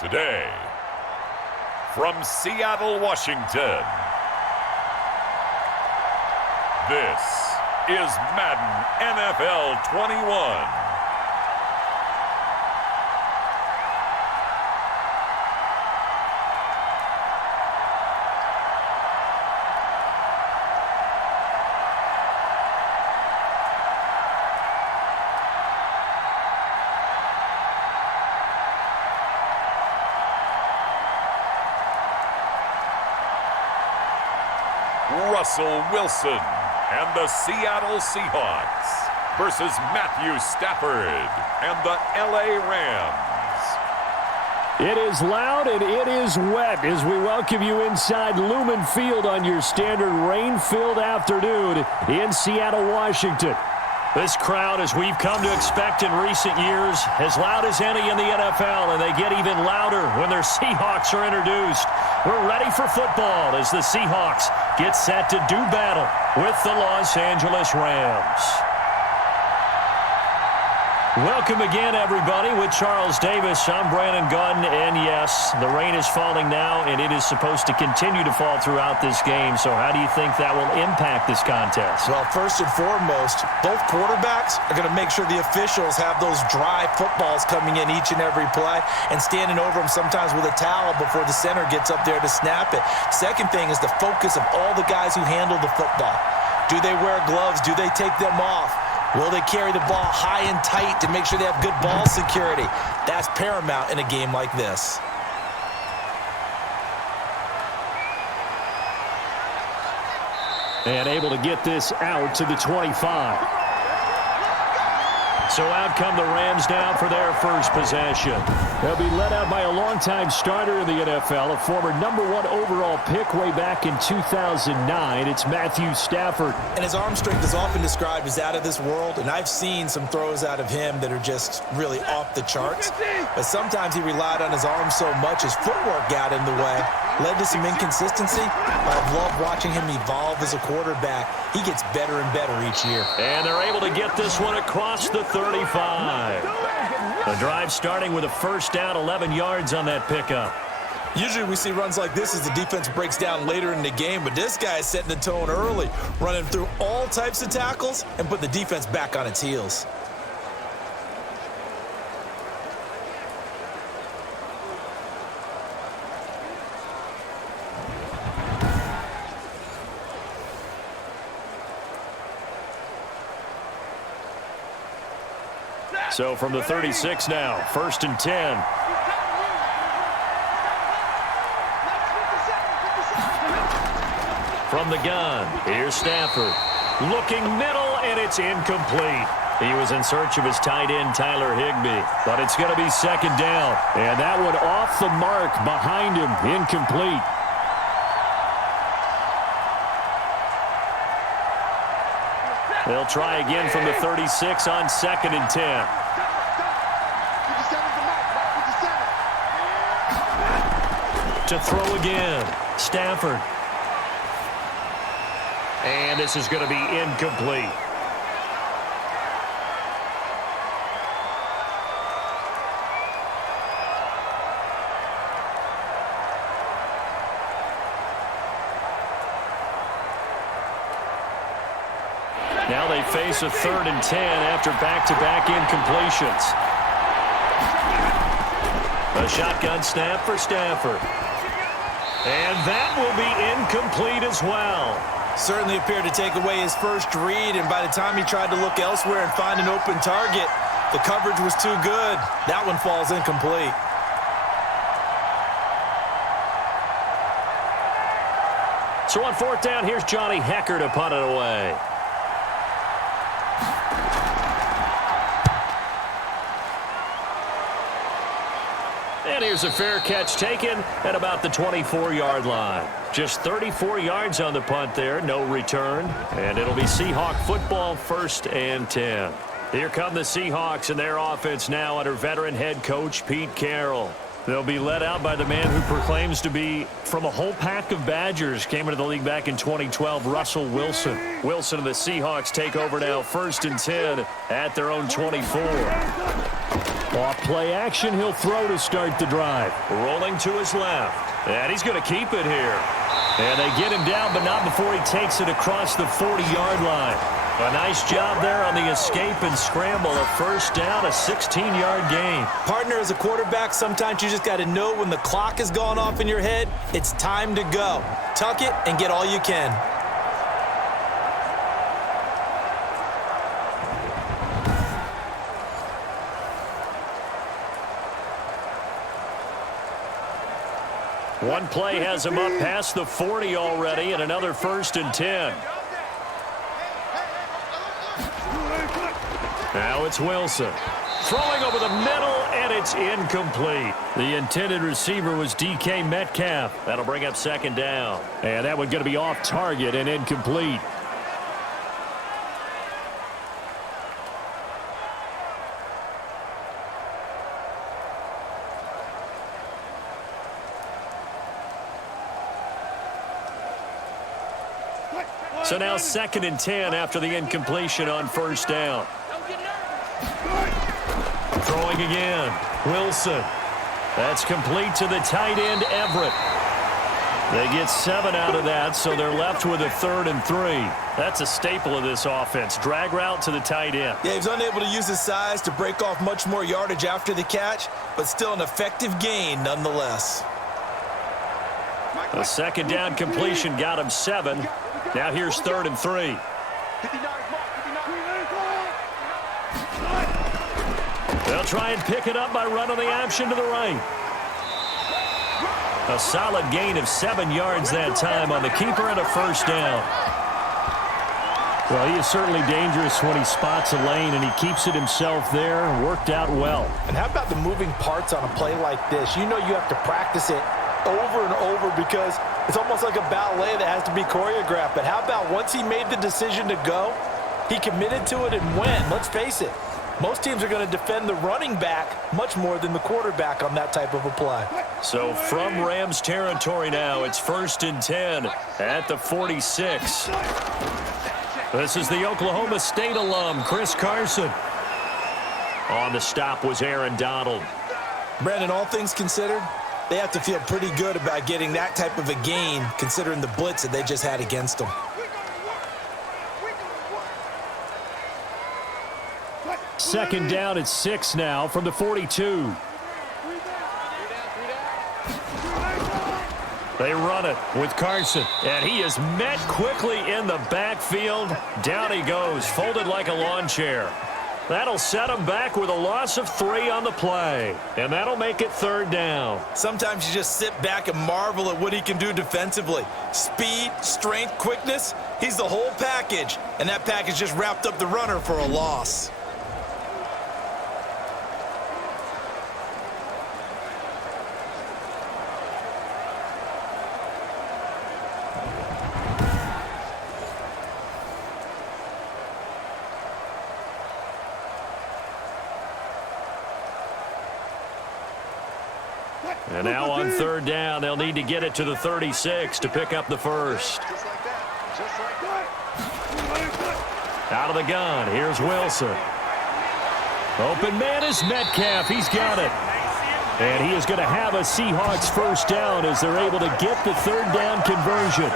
Today, from Seattle, Washington, this is Madden NFL 21. Russell Wilson and the Seattle Seahawks versus Matthew Stafford and the LA Rams. It is loud and it is wet as we welcome you inside Lumen Field on your standard rain-filled afternoon in Seattle, Washington. This crowd, as we've come to expect in recent years, as loud as any in the NFL, and they get even louder when their Seahawks are introduced. We're ready for football as the Seahawks get set to do battle with the Los Angeles Rams. Welcome again, everybody, with Charles Davis. I'm Brandon Gunn, and yes, the rain is falling now, and it is supposed to continue to fall throughout this game. So how do you think that will impact this contest? Well, first and foremost, both quarterbacks are going to make sure the officials have those dry footballs coming in each and every play and standing over them sometimes with a towel before the center gets up there to snap it. Second thing is the focus of all the guys who handle the football. Do they wear gloves? Do they take them off? Will they carry the ball high and tight to make sure they have good ball security? That's paramount in a game like this. And able to get this out to the 25. So out come the Rams now for their first possession. They'll be led out by a longtime starter in the NFL, a former #1 overall pick way back in 2009. It's Matthew Stafford. And his arm strength is often described as out of this world, and I've seen some throws out of him that are just really off the charts. But sometimes he relied on his arm so much his footwork got in the way, led to some inconsistency. But I've loved watching him evolve as a quarterback. He gets better and better each year. And they're able to get this one across the 35. The drive starting with a first down, 11 yards on that pickup. Usually we see runs like this as the defense breaks down later in the game, but this guy is setting the tone early, running through all types of tackles and put the defense back on its heels. So from the 36 now, 1st and 10. From the gun, here's Stafford. Looking middle, and it's incomplete. He was in search of his tight end, Tyler Higbee. But it's going to be 2nd down. And that one off the mark behind him, incomplete. They'll try again from the 36 on 2nd and 10. To throw again, Stafford. And this is going to be incomplete. Now they face a 3rd and 10 after back-to-back incompletions. A shotgun snap for Stafford. And that will be incomplete as well. Certainly appeared to take away his first read, and by the time he tried to look elsewhere and find an open target, the coverage was too good. That one falls incomplete. So on 4th down, here's Johnny Hecker to punt it away. And here's a fair catch taken at about the 24-yard line. Just 34 yards on the punt there, no return. And it'll be Seahawk football, 1st and 10. Here come the Seahawks and their offense now under veteran head coach Pete Carroll. They'll be led out by the man who proclaims to be from a whole pack of Badgers. Came into the league back in 2012, Russell Wilson. Wilson and the Seahawks take over now, 1st and 10 at their own 24. Off play action, he'll throw to start the drive. Rolling to his left. And he's going to keep it here. And they get him down, but not before he takes it across the 40-yard line. A nice job there on the escape and scramble. A first down, a 16-yard gain. Partner, as a quarterback, sometimes you just got to know when the clock has gone off in your head, it's time to go. Tuck it and get all you can. One play has him up past the 40 already, and another 1st and 10. Now it's Wilson. Throwing over the middle, and it's incomplete. The intended receiver was DK Metcalf. That'll bring up 2nd down. And that one going to be off target and incomplete. So now 2nd and 10 after the incompletion on 1st down. Throwing again. Wilson. That's complete to the tight end, Everett. They get 7 out of that, so they're left with a 3rd and 3. That's a staple of this offense. Drag route to the tight end. Yeah, he's unable to use his size to break off much more yardage after the catch, but still an effective gain nonetheless. A 2nd down completion got him 7. Now here's 3rd and 3. They'll try and pick it up by running the option to the right. A solid gain of 7 yards that time on the keeper and a 1st down. Well, he is certainly dangerous when he spots a lane, and he keeps it himself there. Worked out well. And how about the moving parts on a play like this? You know you have to practice it over and over because it's almost like a ballet that has to be choreographed. But how about once he made the decision to go, he committed to it and went. Let's face it, most teams are going to defend the running back much more than the quarterback on that type of a play. So from Rams territory now, it's 1st and 10 at the 46. This is the Oklahoma State alum, Chris Carson. On the stop was Aaron Donald. Brandon, all things considered, they have to feel pretty good about getting that type of a gain considering the blitz that they just had against them. Second down at 6 now from the 42. They run it with Carson, and he is met quickly in the backfield. Down he goes, folded like a lawn chair. That'll set him back with a loss of 3 on the play, and that'll make it 3rd down. Sometimes you just sit back and marvel at what he can do defensively. Speed, strength, quickness, he's the whole package, and that package just wrapped up the runner for a loss. And now on 3rd down, they'll need to get it to the 36 to pick up the first. Out of the gun, here's Wilson. Open man is Metcalf. He's got it. And he is going to have a Seahawks 1st down as they're able to get the 3rd down conversion.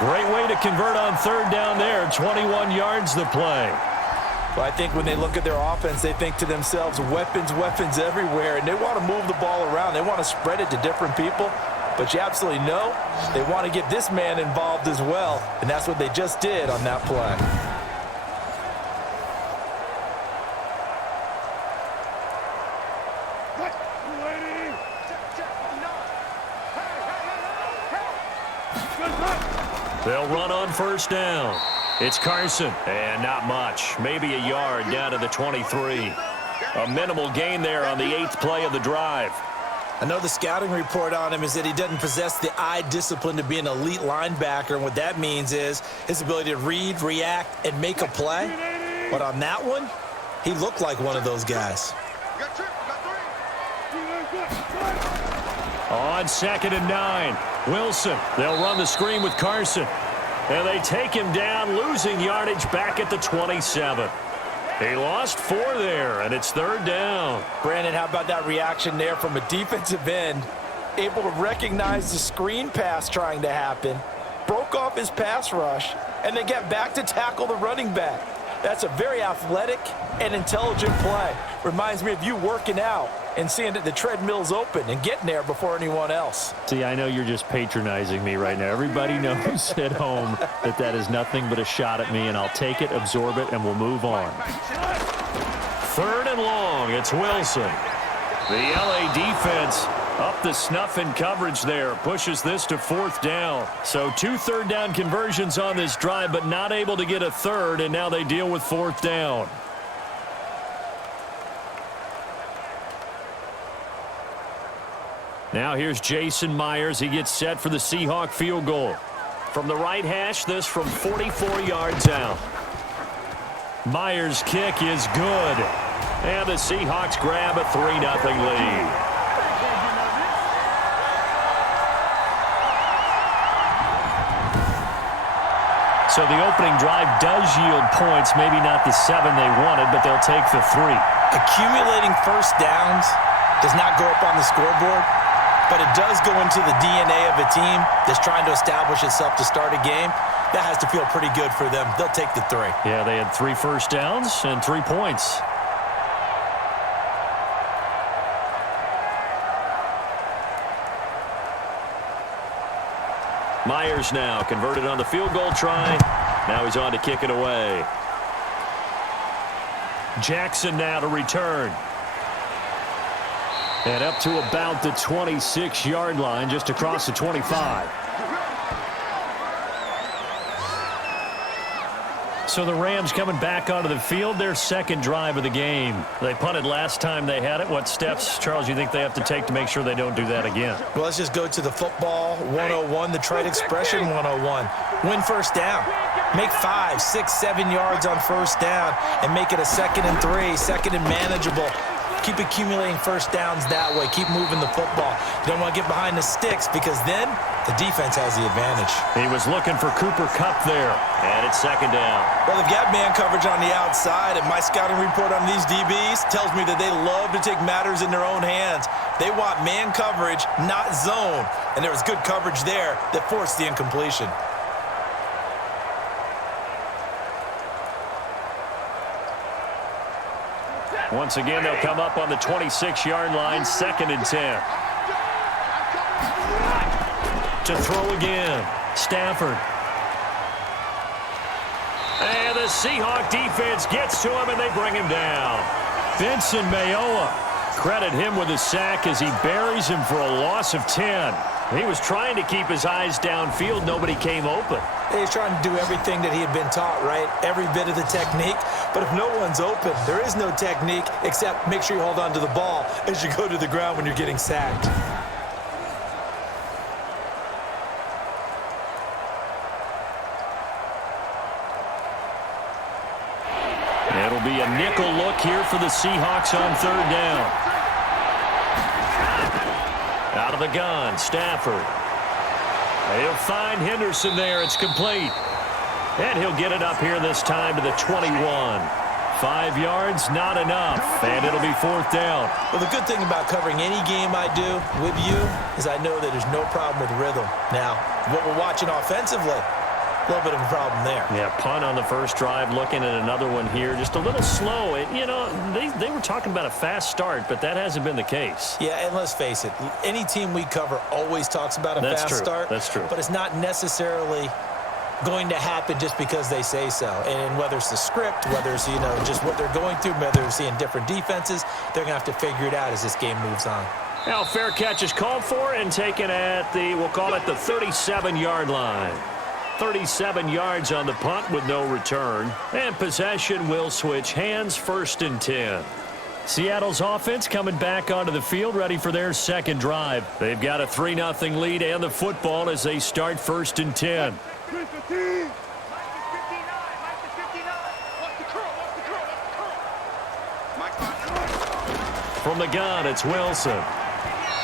Great way to convert on 3rd down there. 21 yards the play. Well, I think when they look at their offense, they think to themselves, weapons, weapons everywhere, and they want to move the ball around. They want to spread it to different people, but you absolutely know they want to get this man involved as well, and that's what they just did on that play. They'll run on 1st down. It's Carson, and not much. Maybe a yard down to the 23. A minimal gain there on the 8th play of the drive. I know the scouting report on him is that he doesn't possess the eye discipline to be an elite linebacker, and what that means is his ability to read, react, and make a play. But on that one, he looked like one of those guys. On 2nd and 9, Wilson. They'll run the screen with Carson. And they take him down, losing yardage back at the 27. He lost 4 there, and it's 3rd down. Brandon, how about that reaction there from a defensive end? Able to recognize the screen pass trying to happen, broke off his pass rush, and then get back to tackle the running back. That's a very athletic and intelligent play. Reminds me of you working out and seeing that the treadmill's open and getting there before anyone else. See, I know you're just patronizing me right now. Everybody knows at home that that is nothing but a shot at me, and I'll take it, absorb it, and we'll move on. 3rd and long. It's Wilson. The LA defense up the snuff in coverage there. Pushes this to 4th down. So 2 third-down conversions on this drive, but not able to get a third, and now they deal with 4th down. Now here's Jason Myers. He gets set for the Seahawk field goal. From the right hash, this from 44 yards out. Myers' kick is good. And the Seahawks grab a 3-0 lead. So the opening drive does yield points, maybe not the 7 they wanted, but they'll take the 3. Accumulating first downs does not go up on the scoreboard, but it does go into the DNA of a team that's trying to establish itself to start a game. That has to feel pretty good for them. They'll take the 3. Yeah, they had 3 first downs and 3 points. Myers now converted on the field goal try. Now he's on to kick it away. Jackson now to return. And up to about the 26-yard line, just across the 25. So the Rams coming back onto the field, their 2nd drive of the game. They punted last time they had it. What steps, Charles, you think they have to take to make sure they don't do that again? Well, let's just go to the football 101, the trade expression 101. Win first down. Make 5, 6, 7 yards on first down and make it a 2nd and 3, 2nd and manageable. Keep accumulating first downs that way. Keep moving the football. You don't want to get behind the sticks because then the defense has the advantage. He was looking for Cooper Kupp there, and it's 2nd down. Well, they've got man coverage on the outside, and my scouting report on these DBs tells me that they love to take matters in their own hands. They want man coverage, not zone, and there was good coverage there that forced the incompletion. Once again, they'll come up on the 26-yard line, 2nd and 10. To throw again, Stafford. And the Seahawk defense gets to him, and they bring him down. Vincent Mayowa, credit him with a sack as he buries him for a loss of 10. He was trying to keep his eyes downfield. Nobody came open. He's trying to do everything that he had been taught, right? Every bit of the technique. But if no one's open, there is no technique except make sure you hold on to the ball as you go to the ground when you're getting sacked. It'll be a nickel look here for the Seahawks on 3rd down. Out of the gun, Stafford. He'll find Henderson there. It's complete. And he'll get it up here this time to the 21. 5 yards, not enough. And it'll be 4th down. Well, the good thing about covering any game I do with you is I know that there's no problem with rhythm. Now, what we're watching offensively, a little bit of a problem there. Yeah, punt on the first drive, looking at another one here. Just a little slow. You know, they were talking about a fast start, but that hasn't been the case. Yeah, and let's face it, any team we cover always talks about a fast start. That's true. But it's not necessarily going to happen just because they say so. And whether it's the script, whether it's, you know, just what they're going through, whether they're seeing different defenses, they're going to have to figure it out as this game moves on. Now, fair catch is called for and taken at the, we'll call it the 37-yard line. 37 yards on the punt with no return. And possession will switch hands, 1st and 10. Seattle's offense coming back onto the field, ready for their 2nd drive. They've got a 3-0 lead and the football as they start 1st and 10. From the gun, it's Wilson.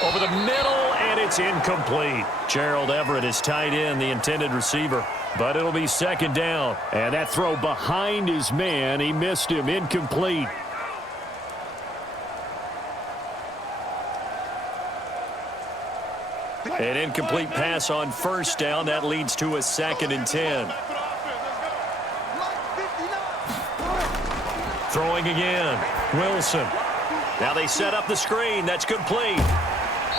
Over the middle, And it's incomplete. Gerald Everett is tight end, the intended receiver. But it'll be second down. And that throw behind his man, he missed him. Incomplete. An incomplete pass on first down. That leads to a 2nd and 10. Throwing again. Wilson. Now they set up the screen. That's complete.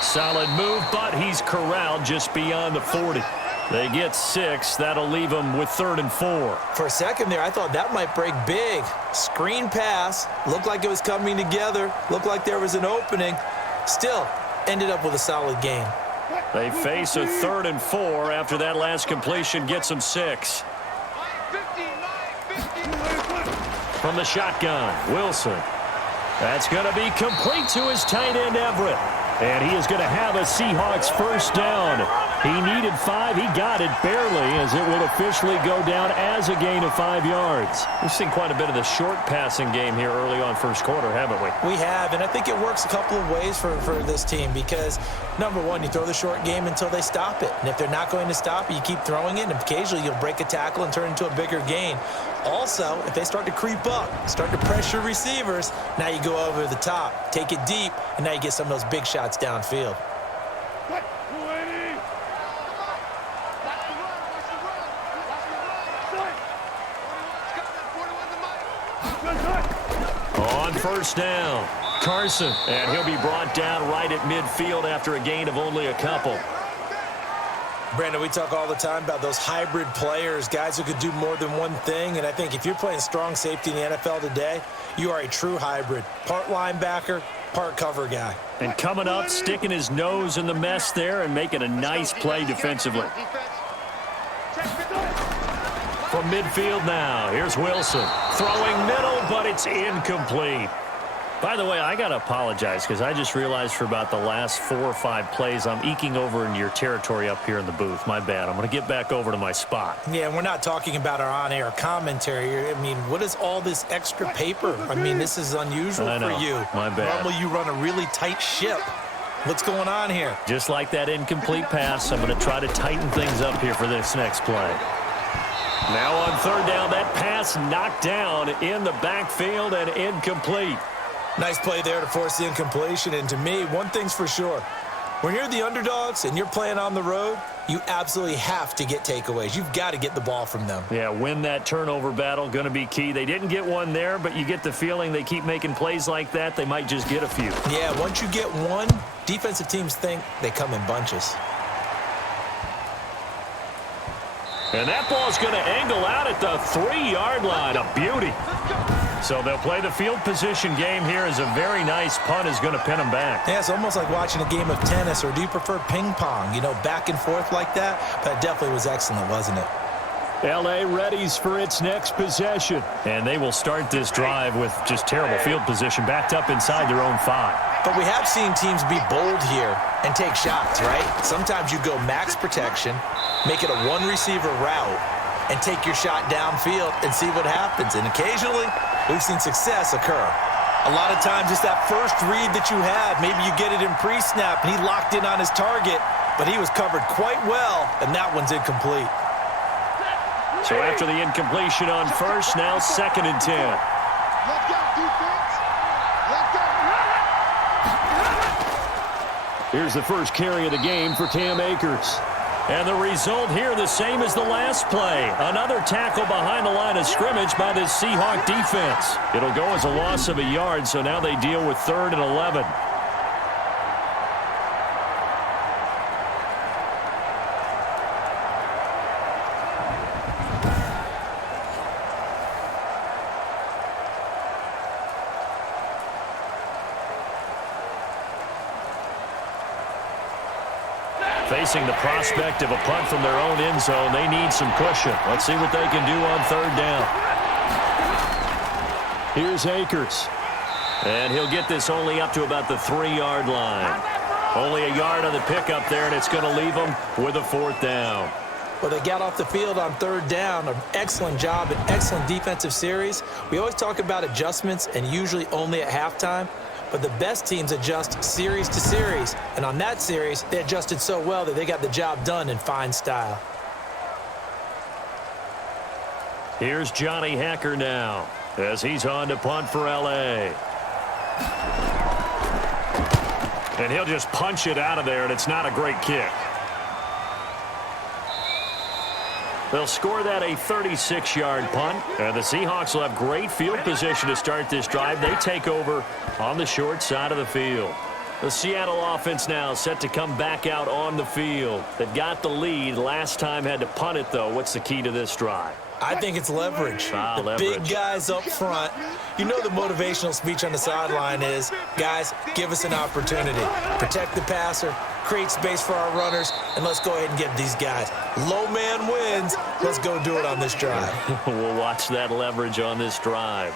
Solid move, but he's corralled just beyond the 40. They get 6. That'll leave them with 3rd and 4. For a second there, I thought that might break big. Screen pass. Looked like it was coming together. Looked like there was an opening. Still, ended up with a solid gain. They face a 3rd and 4 after that last completion gets them 6. From the shotgun, Wilson. That's going to be complete to his tight end, Everett. And he is going to have a Seahawks first down. He needed 5. He got it barely, as it will officially go down as a gain of 5 yards. We've seen quite a bit of the short passing game here early on first quarter, haven't we? We have, and I think it works a couple of ways for this team because, number one, you throw the short game until they stop it. And if they're not going to stop it, you keep throwing it, and occasionally you'll break a tackle and turn into a bigger gain. Also, if they start to creep up, start to pressure receivers, now you go over the top, take it deep, and now you get some of those big shots downfield. On first down, Carson, and he'll be brought down right at midfield after a gain of only a couple. Brandon, we talk all the time about those hybrid players, guys who could do more than one thing, and I think if you're playing strong safety in the NFL today, you are a true hybrid. Part linebacker, part cover guy. And coming up, sticking his nose in the mess there and making a nice play defensively. From midfield now, here's Wilson. Throwing middle, but it's incomplete. By the way, I got to apologize because I just realized for about the last 4 or 5 plays, I'm eking over into your territory up here in the booth. My bad. I'm going to get back over to my spot. Yeah, we're not talking about our on-air commentary. I mean, what is all this extra paper? I mean, this is unusual for you. My bad. Normally you run a really tight ship. What's going on here? Just like that incomplete pass, I'm going to try to tighten things up here for this next play. Now on third down, that pass knocked down in the backfield and incomplete. Nice play there to force the incompletion. And to me, one thing's for sure. When you're the underdogs and you're playing on the road, you absolutely have to get takeaways. You've got to get the ball from them. Yeah, win that turnover battle, going to be key. They didn't get one there, but you get the feeling they keep making plays like that, they might just get a few. Yeah, once you get one, defensive teams think they come in bunches. And that ball's going to angle out at the 3-yard line. A beauty. So they'll play the field position game here as a very nice punt is going to pin them back. Yeah, it's almost like watching a game of tennis, or do you prefer ping pong? You know, back and forth like that? That definitely was excellent, wasn't it? L.A. readies for its next possession. And they will start this drive with just terrible field position, backed up inside their own 5. But we have seen teams be bold here and take shots, right? Sometimes you go max protection, make it a one-receiver route, and take your shot downfield and see what happens. And occasionally, we've seen success occur. A lot of times, it's that first read that you have. Maybe you get it in pre-snap, and he locked in on his target, but he was covered quite well, and that one's incomplete. So after the incompletion on first, now 2nd and 10. Let's go, defense. Let's go. Here's the first carry of the game for Cam Akers. And the result here the same as the last play. Another tackle behind the line of scrimmage by this Seahawk defense. It'll go as a loss of a yard, so now they deal with 3rd and 11. Facing the prospect of a punt from their own end zone, they need some cushion. Let's see what they can do on 3rd down. Here's Akers. And he'll get this only up to about the 3-yard line. Only a yard on the pickup there, and it's going to leave them with a 4th down. Well, they got off the field on 3rd down. An excellent job, an excellent defensive series. We always talk about adjustments and usually only at halftime. but the best teams adjust series to series. And on that series, they adjusted so well that they got the job done in fine style. Here's Johnny Hacker now as he's on to punt for L.A. And he'll just punch it out of there, and it's not a great kick. They'll score that a 36-yard punt, and the Seahawks will have great field position to start this drive. They take over on the short side of the field. The Seattle offense now set to come back out on the field. They've got the lead. Last time had to punt it, though. What's the key to this drive? I think it's leverage. The big guys up front. You know the motivational speech on the sideline is, guys, give us an opportunity. Protect the passer, create space for our runners, and let's go ahead and get these guys. Low man wins. Let's go do it on this drive. We'll watch that leverage on this drive.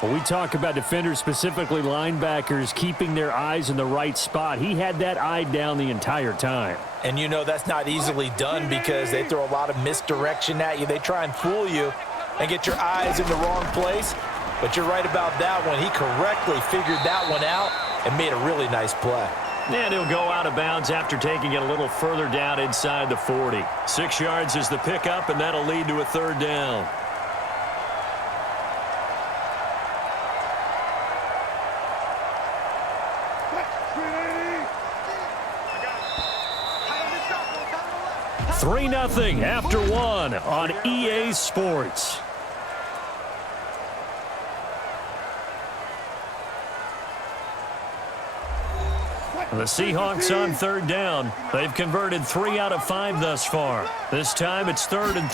When we talk about defenders, specifically linebackers, keeping their eyes in the right spot, he had that eye down the entire time. And you know that's not easily done because they throw a lot of misdirection at you. They try and fool you and get your eyes in the wrong place. But you're right about that one. He correctly figured that one out and made a really nice play. And he'll go out of bounds after taking it a little further down inside the 40. 6 yards is the pickup, and that'll lead to a third down. Three 3-0 after one on EA Sports. The Seahawks on third down. They've converted 3 out of 5 thus far. This time it's 3rd and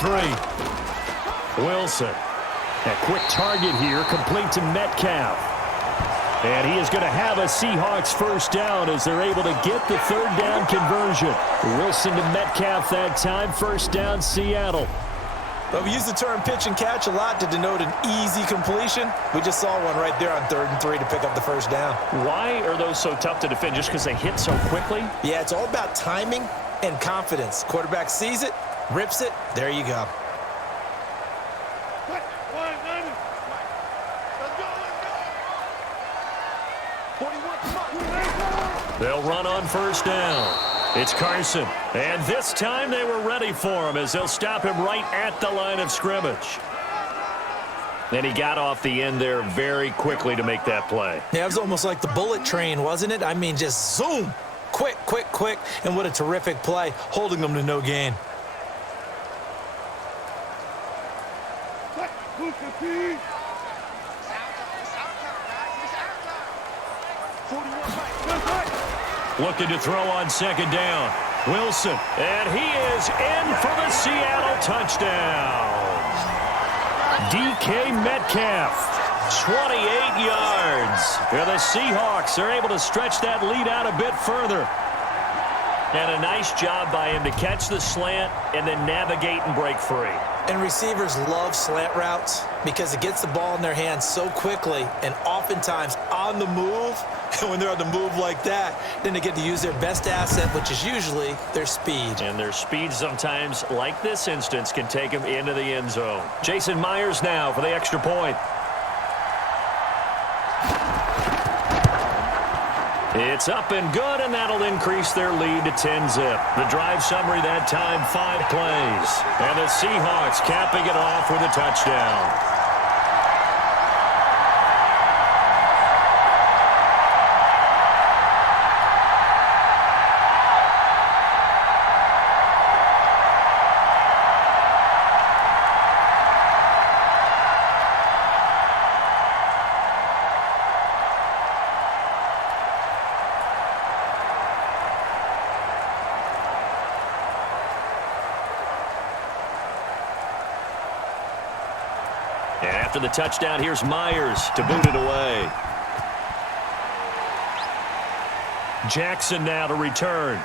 3. Wilson. A quick target here, complete to Metcalf. And he is going to have a Seahawks first down as they're able to get the third down conversion. Wilson to Metcalf that time. First down, Seattle. But we use the term pitch and catch a lot to denote an easy completion. We just saw one right there on 3rd and 3 to pick up the first down. Why are those so tough to defend? Just because they hit so quickly? Yeah, it's all about timing and confidence. Quarterback sees it, rips it, there you go. They'll run on first down. It's Carson. And this time they were ready for him as they'll stop him right at the line of scrimmage. And he got off the end there very quickly to make that play. Yeah, it was almost like the bullet train, wasn't it? I mean, just zoom. Quick, quick, quick. And what a terrific play, holding them to no gain. Looking to throw on second down. Wilson. And he is in for the Seattle touchdown. DK Metcalf. 28 yards. And the Seahawks are able to stretch that lead out a bit further. And a nice job by him to catch the slant and then navigate and break free. And receivers love slant routes because it gets the ball in their hands so quickly and oftentimes on the move. And when they're on the move like that, then they get to use their best asset, which is usually their speed. And their speed sometimes, like this instance, can take them into the end zone. Jason Myers now for the extra point. It's up and good, and that'll increase their lead to 10-zip. The drive summary that time, 5 plays. And the Seahawks capping it off with a touchdown. And after the touchdown, here's Myers to boot it away. Jackson now to return.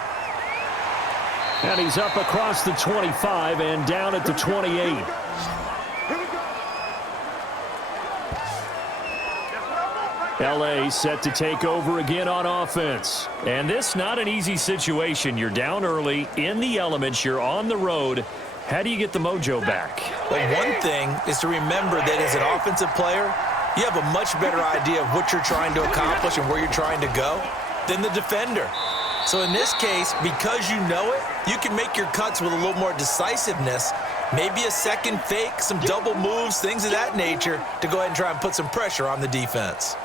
And he's up across the 25 and down at the 28. LA set to take over again on offense. And this not an easy situation. You're down early, in the elements, you're on the road. How do you get the mojo back? Well, one thing is to remember that as an offensive player, You have a much better idea of what you're trying to accomplish and where you're trying to go than the defender. So in this case, because you know it, you can make your cuts with a little more decisiveness, maybe a second fake, some double moves, things of that nature, to go ahead and try and put some pressure on the defense.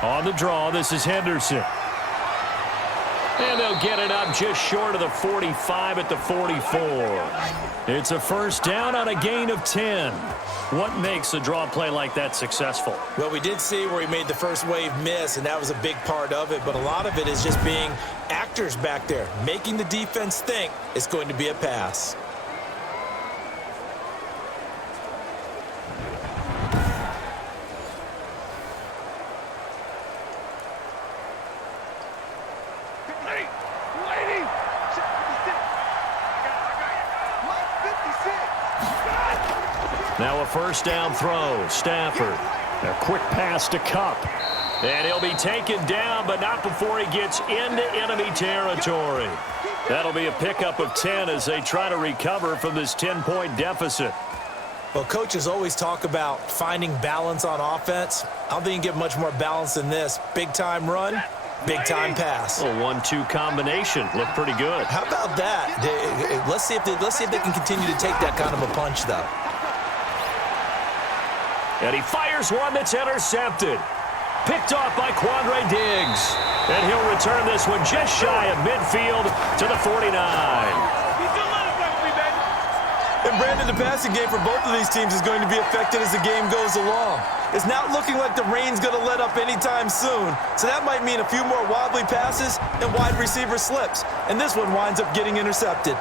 On the draw, this is Henderson. And they'll get it up just short of the 45 at the 44. It's a first down on a gain of 10. What makes a draw play like that successful? Well, we did see where he made the first wave miss, and that was a big part of it. But a lot of it is just being actors back there, making the defense think it's going to be a pass. Now a first down throw. Stafford. A quick pass to Cup. And he'll be taken down, but not before he gets into enemy territory. That'll be a pickup of 10 as they try to recover from this 10-point deficit. Well, coaches always talk about finding balance on offense. I don't think you can get much more balance than this. Big-time run, big-time pass. A 1-2 combination. Looked pretty good. How about that? Let's see if they can continue to take that kind of a punch, though. And he fires one that's intercepted. Picked off by Quandre Diggs. And he'll return this one just shy of midfield to the 49. And Brandon, the passing game for both of these teams is going to be affected as the game goes along. It's not looking like the rain's going to let up anytime soon. So that might mean a few more wobbly passes and wide receiver slips. And this one winds up getting intercepted.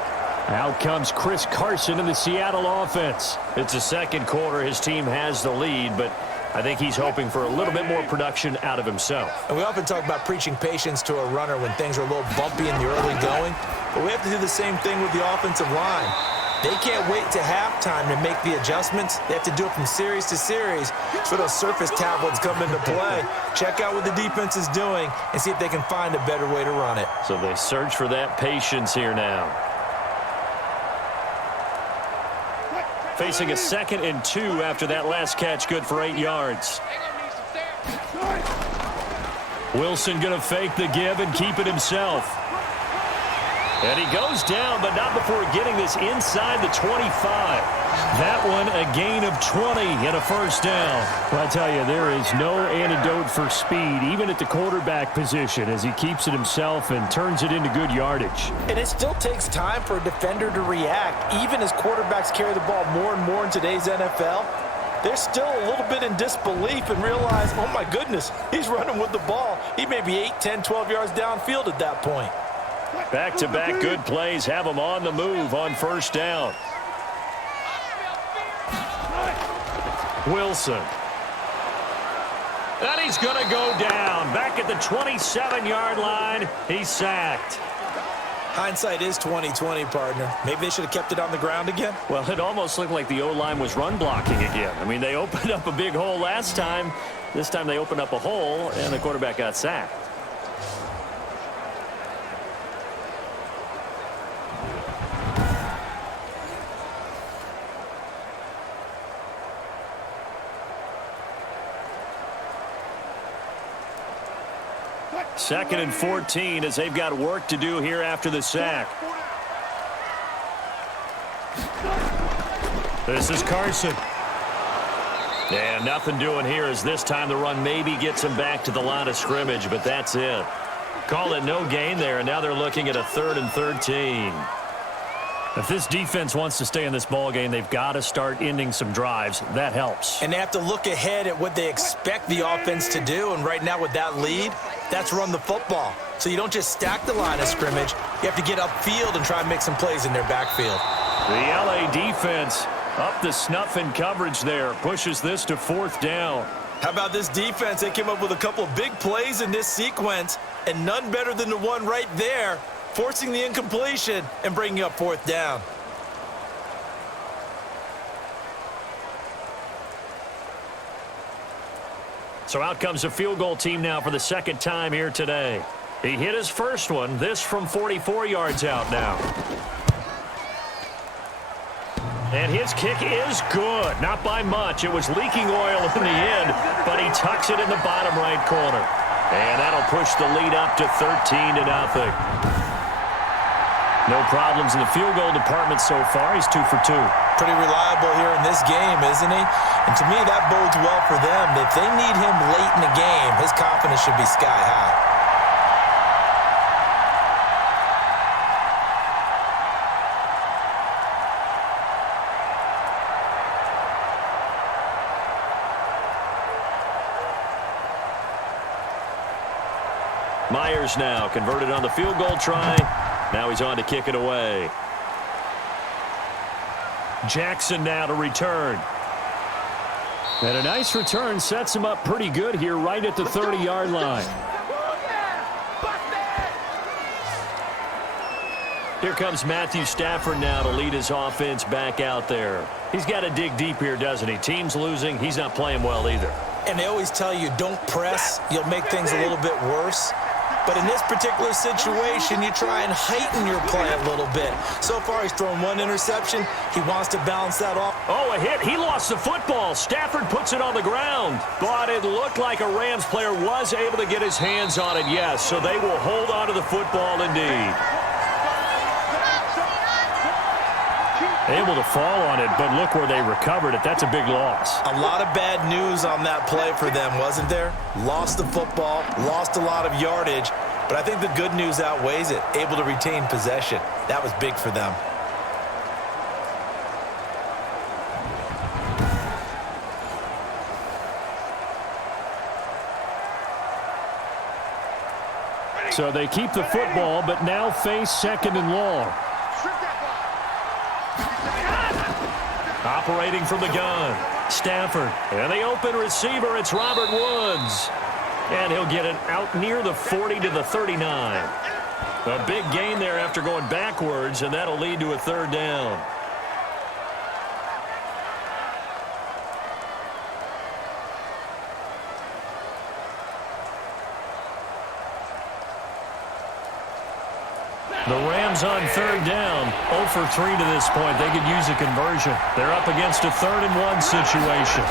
Out comes Chris Carson in the Seattle offense. It's the second quarter. His team has the lead, but I think he's hoping for a little bit more production out of himself. And we often talk about preaching patience to a runner when things are a little bumpy in the early going, but we have to do the same thing with the offensive line. They can't wait to halftime to make the adjustments. They have to do it from series to series so those surface tablets come into play. Check out what the defense is doing and see if they can find a better way to run it. So they search for that patience here now. Facing a 2nd and 2 after that last catch, good for 8 yards. Wilson going to fake the give and keep it himself. And he goes down, but not before getting this inside the 25. That one a gain of 20 and a first down. Well, I tell you, there is no antidote for speed, even at the quarterback position, as he keeps it himself and turns it into good yardage. And it still takes time for a defender to react, even as quarterbacks carry the ball more and more in today's NFL. They're still a little bit in disbelief and realize, oh my goodness, he's running with the ball. He may be 8, 10, 12 yards downfield at that point. Back-to-back good plays have him on the move on first down. Wilson. And he's going to go down. Back at the 27-yard line. He's sacked. Hindsight is 20/20, partner. Maybe they should have kept it on the ground again. Well, it almost looked like the O-line was run blocking again. I mean, they opened up a big hole last time. This time they opened up a hole, and the quarterback got sacked. Second and 14 as they've got work to do here after the sack. This is Carson. And nothing doing here as this time the run maybe gets him back to the line of scrimmage, but that's it. Call it no gain there, and now they're looking at a 3rd and 13. If this defense wants to stay in this ball game, they've got to start ending some drives. That helps. And they have to look ahead at what they expect the offense to do. And right now with that lead, that's run the football. So you don't just stack the line of scrimmage. You have to get upfield and try and make some plays in their backfield. The LA defense up the snuff in coverage there. Pushes this to 4th down. How about this defense? They came up with a couple of big plays in this sequence, and none better than the one right there, forcing the incompletion and bringing up 4th down. So out comes a field goal team now for the second time here today. He hit his first one, this from 44 yards out now. And his kick is good. Not by much. It was leaking oil in the end, but he tucks it in the bottom right corner. And that'll push the lead up to 13-0. No problems in the field goal department so far. He's 2 for 2. Pretty reliable here in this game, isn't he? And to me, that bodes well for them. If they need him late in the game, his confidence should be sky high. Myers now converted on the field goal try. Now he's on to kick it away. Jackson now to return. And a nice return sets him up pretty good here right at the 30-yard line. Here comes Matthew Stafford now to lead his offense back out there. He's got to dig deep here, doesn't he? Team's losing. He's not playing well either. And they always tell you, don't press. You'll make things a little bit worse. But in this particular situation, you try and heighten your play a little bit. So far, he's thrown one interception. He wants to balance that off. Oh, a hit. He lost the football. Stafford puts it on the ground. But it looked like a Rams player was able to get his hands on it, yes. So they will hold on to the football indeed. Able to fall on it, but look where they recovered it. That's a big loss. A lot of bad news on that play for them, wasn't there? Lost the football, lost a lot of yardage, but I think the good news outweighs it. Able to retain possession. That was big for them. So they keep the football, but now face 2nd and long. Operating from the gun, Stafford. And the open receiver, it's Robert Woods. And he'll get it out near the 40 to the 39. A big gain there after going backwards, and that'll lead to a 3rd down. The Rams on 3rd down, 0 for 3 to this point. They could use a conversion. They're up against a 3rd and 1 situation.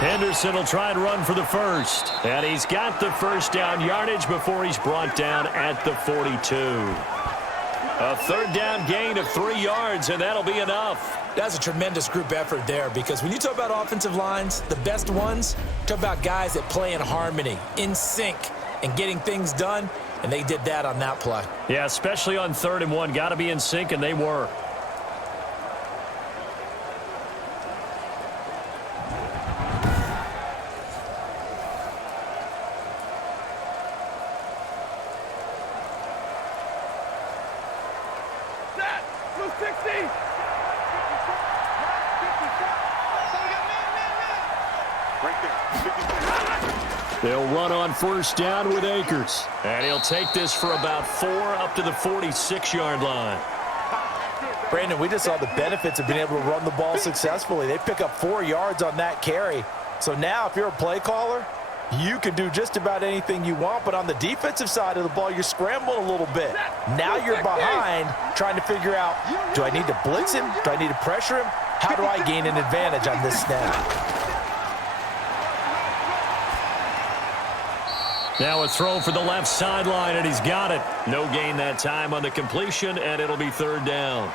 Henderson will try and run for the first. And he's got the first down yardage before he's brought down at the 42. A 3rd down gain of 3 yards, and that'll be enough. That's a tremendous group effort there, because when you talk about offensive lines, the best ones, talk about guys that play in harmony, in sync, and getting things done. And they did that on that play. Yeah, especially on 3rd and 1. Got to be in sync, and they were. They'll run on 1st down with Akers. And he'll take this for about 4 up to the 46-yard line. Brandon, we just saw the benefits of being able to run the ball successfully. They pick up 4 yards on that carry. So now if you're a play caller, you can do just about anything you want. But on the defensive side of the ball, you're scrambling a little bit. Now you're behind trying to figure out, do I need to blitz him? Do I need to pressure him? How do I gain an advantage on this snap? Now a throw for the left sideline, and he's got it. No gain that time on the completion, and it'll be 3rd down.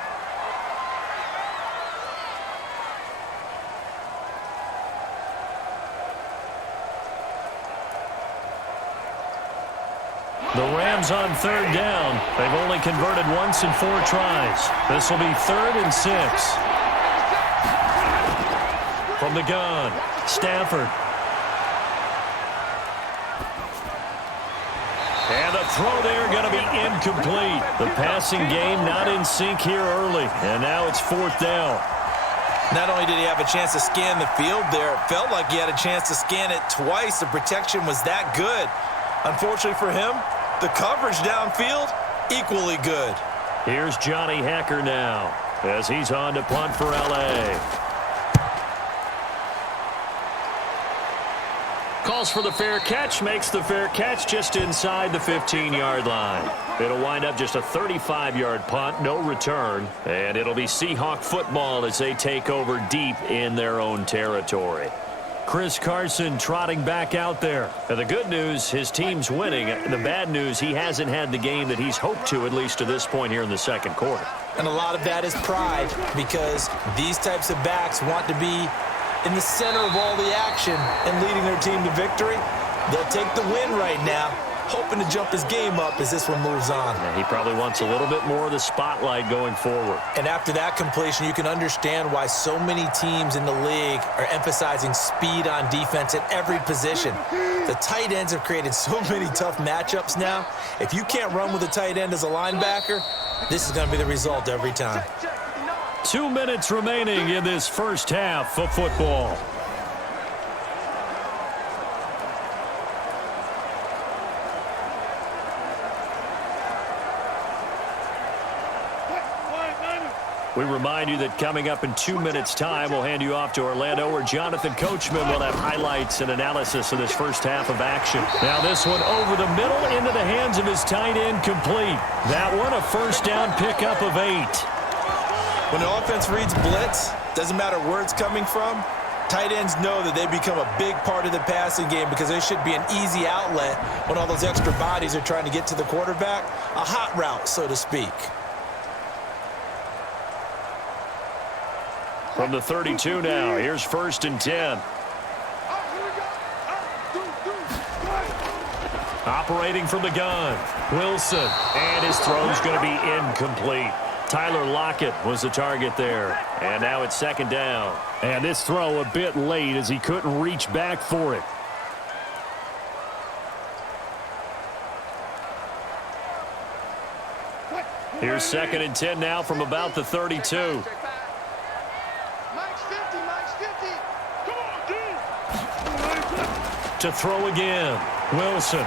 The Rams on 3rd down. They've only converted once in 4 tries. This will be 3rd and 6. From the gun, Stafford. And the throw there going to be incomplete. The passing game not in sync here early. And now it's 4th down. Not only did he have a chance to scan the field there, it felt like he had a chance to scan it twice. The protection was that good. Unfortunately for him, the coverage downfield, equally good. Here's Johnny Hacker now as he's on to punt for L.A. Calls for the fair catch, makes the fair catch just inside the 15-yard line. It'll wind up just a 35-yard punt, no return, and it'll be Seahawk football as they take over deep in their own territory. Chris Carson trotting back out there. And the good news, his team's winning. The bad news, he hasn't had the game that he's hoped to, at least to this point here in the second quarter. And a lot of that is pride, because these types of backs want to be in the center of all the action and leading their team to victory. They'll take the win right now, hoping to jump his game up as this one moves on. And he probably wants a little bit more of the spotlight going forward. And after that completion, you can understand why so many teams in the league are emphasizing speed on defense at every position. The tight ends have created so many tough matchups now. If you can't run with a tight end as a linebacker, this is going to be the result every time. 2 minutes remaining in this first half of football. We remind you that coming up in 2 minutes' time, we'll hand you off to Orlando, where Jonathan Coachman will have highlights and analysis of this first half of action. Now this one over the middle into the hands of his tight end, complete. That one a first down pickup of 8. When the offense reads blitz, doesn't matter where it's coming from, tight ends know that they become a big part of the passing game because they should be an easy outlet when all those extra bodies are trying to get to the quarterback. A hot route, so to speak. From the 32 now, here's 1st and 10. Operating from the gun, Wilson, and his throw's going to be incomplete. Tyler Lockett was the target there, and now it's 2nd down. And this throw a bit late as he couldn't reach back for it. Here's 2nd and 10 now from about the 32. To throw again, Wilson.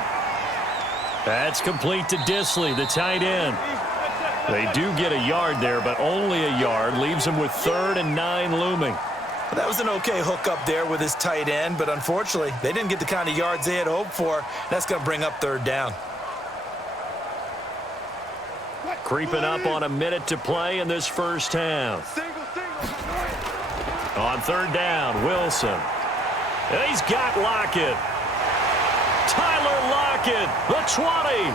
That's complete to Disley, the tight end. They do get a yard there, but only a yard. Leaves them with 3rd and 9 looming. That was an okay hook up there with his tight end, but unfortunately, they didn't get the kind of yards they had hoped for. That's going to bring up 3rd down. Creeping up on a minute to play in this first half. On 3rd down, Wilson. And he's got Lockett. Tyler Lockett, the 20.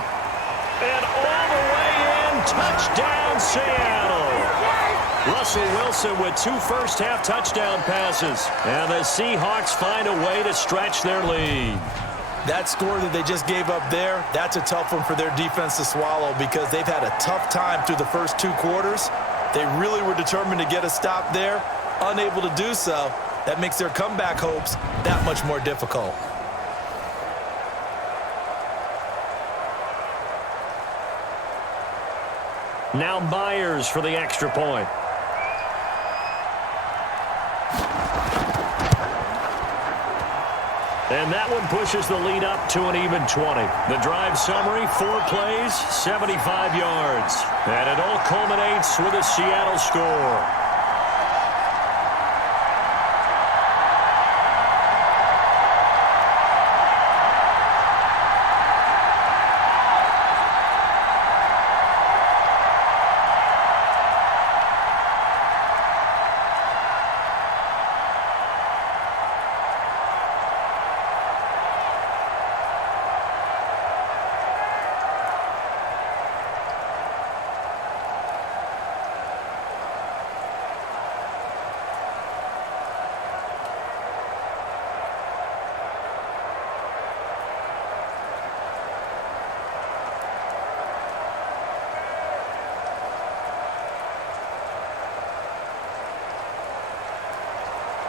And all the way in, touchdown Seattle. Russell Wilson with 2 first-half touchdown passes. And the Seahawks find a way to stretch their lead. That score that they just gave up there, that's a tough one for their defense to swallow because they've had a tough time through the first 2 quarters. They really were determined to get a stop there, unable to do so. That makes their comeback hopes that much more difficult. Now Myers for the extra point. And that one pushes the lead up to an even 20. The drive summary, 4 plays, 75 yards. And it all culminates with a Seattle score.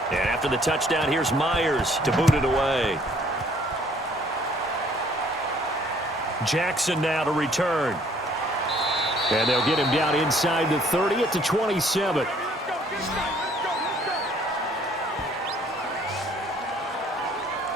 And after the touchdown, here's Myers to boot it away. Jackson now to return. And they'll get him down inside the 30 at the 27.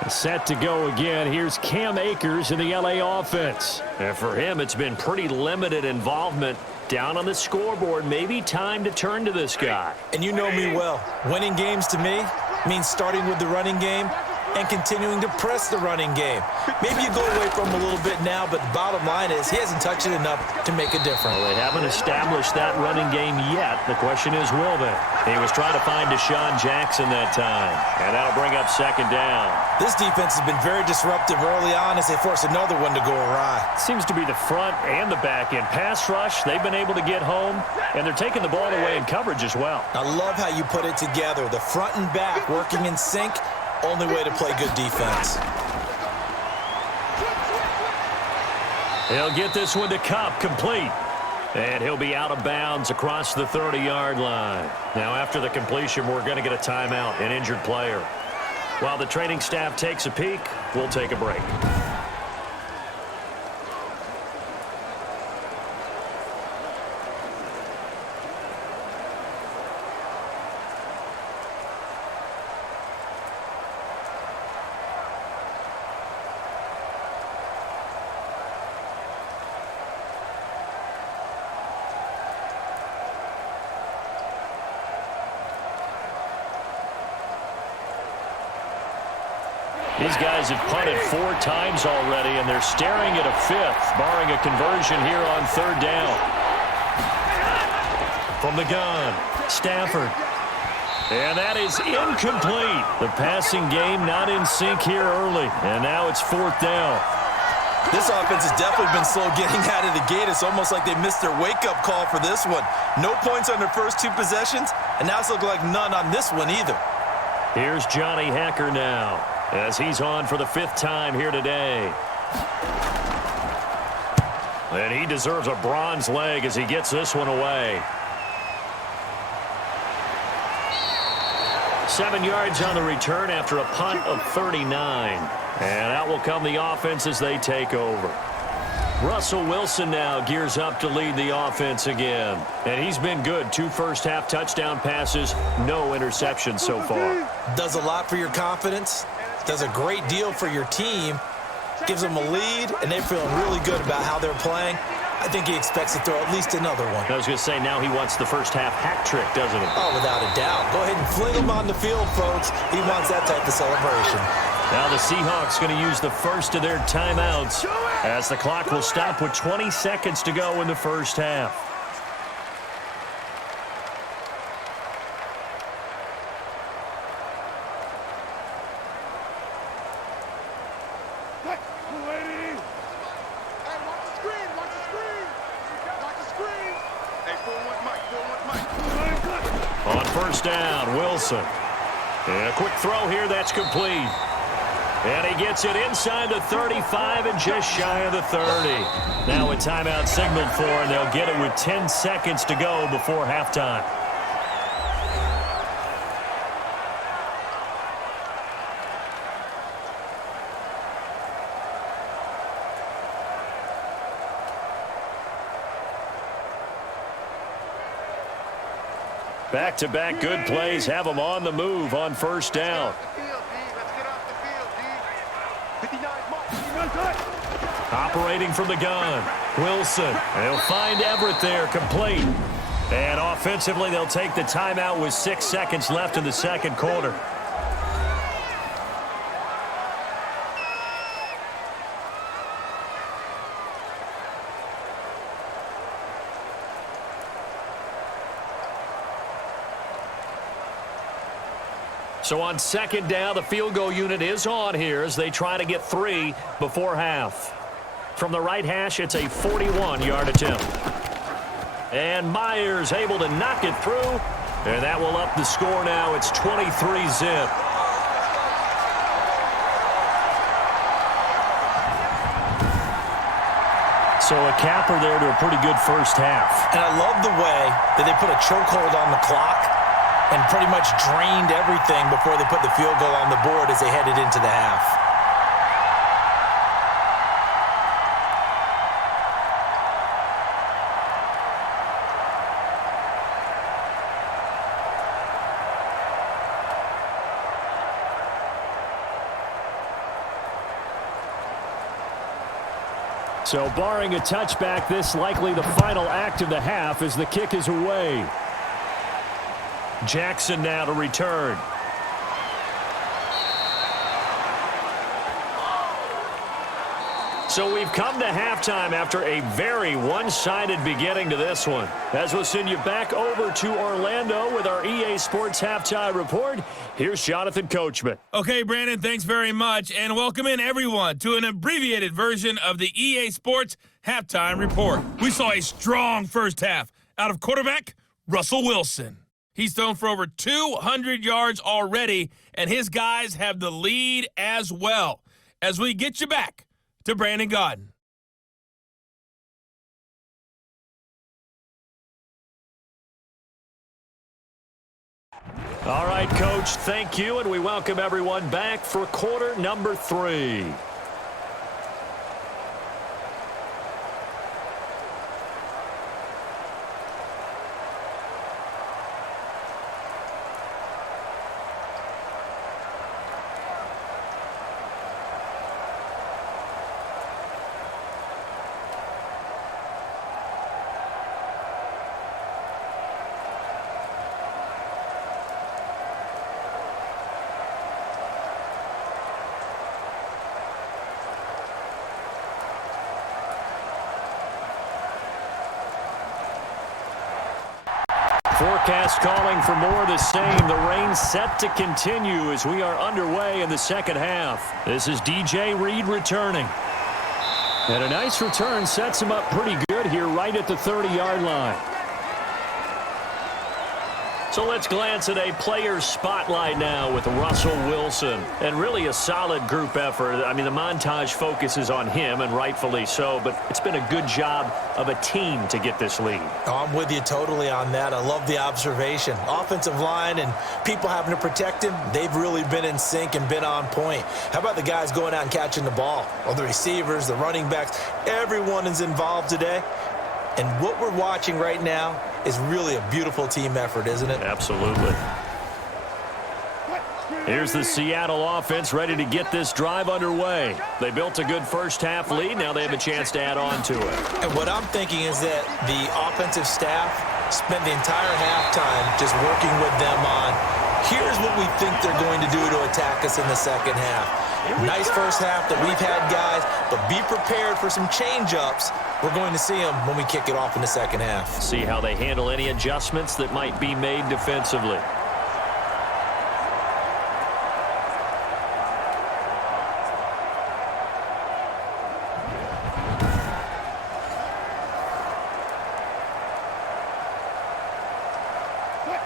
Set to go again. Here's Cam Akers in the LA offense. And for him, it's been pretty limited involvement down on the scoreboard. Maybe time to turn to this guy. And you know me well. Winning games to me means starting with the running game and continuing to press the running game. Maybe you go away from him a little bit now, but the bottom line is he hasn't touched it enough to make a difference. Well, they haven't established that running game yet. The question is, will they? He was trying to find Deshaun Jackson that time, and that'll bring up second down. This defense has been very disruptive early on as they force another one to go awry. Seems to be the front and the back end. Pass rush, they've been able to get home, and they're taking the ball away in coverage as well. I love how you put it together. The front and back working in sync. Only way to play good defense. He'll get this one to Cup, complete. And he'll be out of bounds across the 30-yard line. Now, after the completion, we're going to get a timeout, an injured player. While the training staff takes a peek, we'll take a break. These guys have punted 4 times already, and they're staring at a 5th, barring a conversion here on 3rd down. From the gun, Stafford. And that is incomplete. The passing game not in sync here early, and now it's 4th down. This offense has definitely been slow getting out of the gate. It's almost like they missed their wake-up call for this one. No points on their first 2 possessions, and now it's looking like none on this one either. Here's Johnny Hacker now, as he's on for the 5th time here today. And he deserves a bronze leg as he gets this one away. 7 yards on the return after a punt of 39. And out will come the offense as they take over. Russell Wilson now gears up to lead the offense again. And he's been good. 2 first-half touchdown passes, no interceptions so far. Does a lot for your confidence. Does a great deal for your team. Gives them a lead, and they're feeling really good about how they're playing. I think he expects to throw at least another one. I was going to say, now he wants the first-half hat trick, doesn't he? Oh, without a doubt. Go ahead and fling him on the field, folks. He wants that type of celebration. Now the Seahawks going to use the first of their timeouts as the clock will stop with 20 seconds to go in the first half. On first down, Wilson. And a quick throw here that's complete. And he gets it inside the 35 and just shy of the 30. Now a timeout signaled for, and they'll get it with 10 seconds to go before halftime. Back-to-back good plays have them on the move on first down. Operating from the gun, Wilson. They'll find Everett there, complete. And offensively, they'll take the timeout with 6 seconds left in the second quarter. So on second down, the field goal unit is on here as they try to get 3 before half. From the right hash, it's a 41-yard attempt. And Myers able to knock it through. And that will up the score now. It's 23-zip. So a capper there to a pretty good first half. And I love the way that they put a chokehold on the clock and pretty much drained everything before they put the field goal on the board as they headed into the half. So barring a touchback, this likely the final act of the half as the kick is away. Jackson now to return. So we've come to halftime after a very one-sided beginning to this one. As we'll send you back over to Orlando with our EA Sports Halftime Report, here's Jonathan Coachman. Okay, Brandon, thanks very much, and welcome in everyone to an abbreviated version of the EA Sports Halftime Report. We saw a strong first half out of quarterback Russell Wilson. He's thrown for over 200 yards already, and his guys have the lead as well. As we get you back to Brandon Gaudin. All right, Coach, thank you, and we welcome everyone back for quarter number 3. Forecast calling for more of the same. The rain set to continue as we are underway in the second half. This is DJ Reed returning. And a nice return sets him up pretty good here right at the 30-yard line. So let's glance at a player's spotlight now with Russell Wilson. And really a solid group effort. I mean, the montage focuses on him, and rightfully so, but it's been a good job of a team to get this lead. Oh, I'm with you totally on that. I love the observation. Offensive line and people having to protect him, they've really been in sync and been on point. How about the guys going out and catching the ball? Well, the receivers, the running backs, everyone is involved today. And what we're watching right now is really a beautiful team effort, isn't it? Absolutely. Here's the Seattle offense ready to get this drive underway. They built a good first-half lead. Now they have a chance to add on to it. And what I'm thinking is that the offensive staff spent the entire halftime just working with them on, here's what we think they're going to do to attack us in the second half. Nice first half that we've had, guys, but be prepared for some change-ups. We're going to see them when we kick it off in the second half. See how they handle any adjustments that might be made defensively.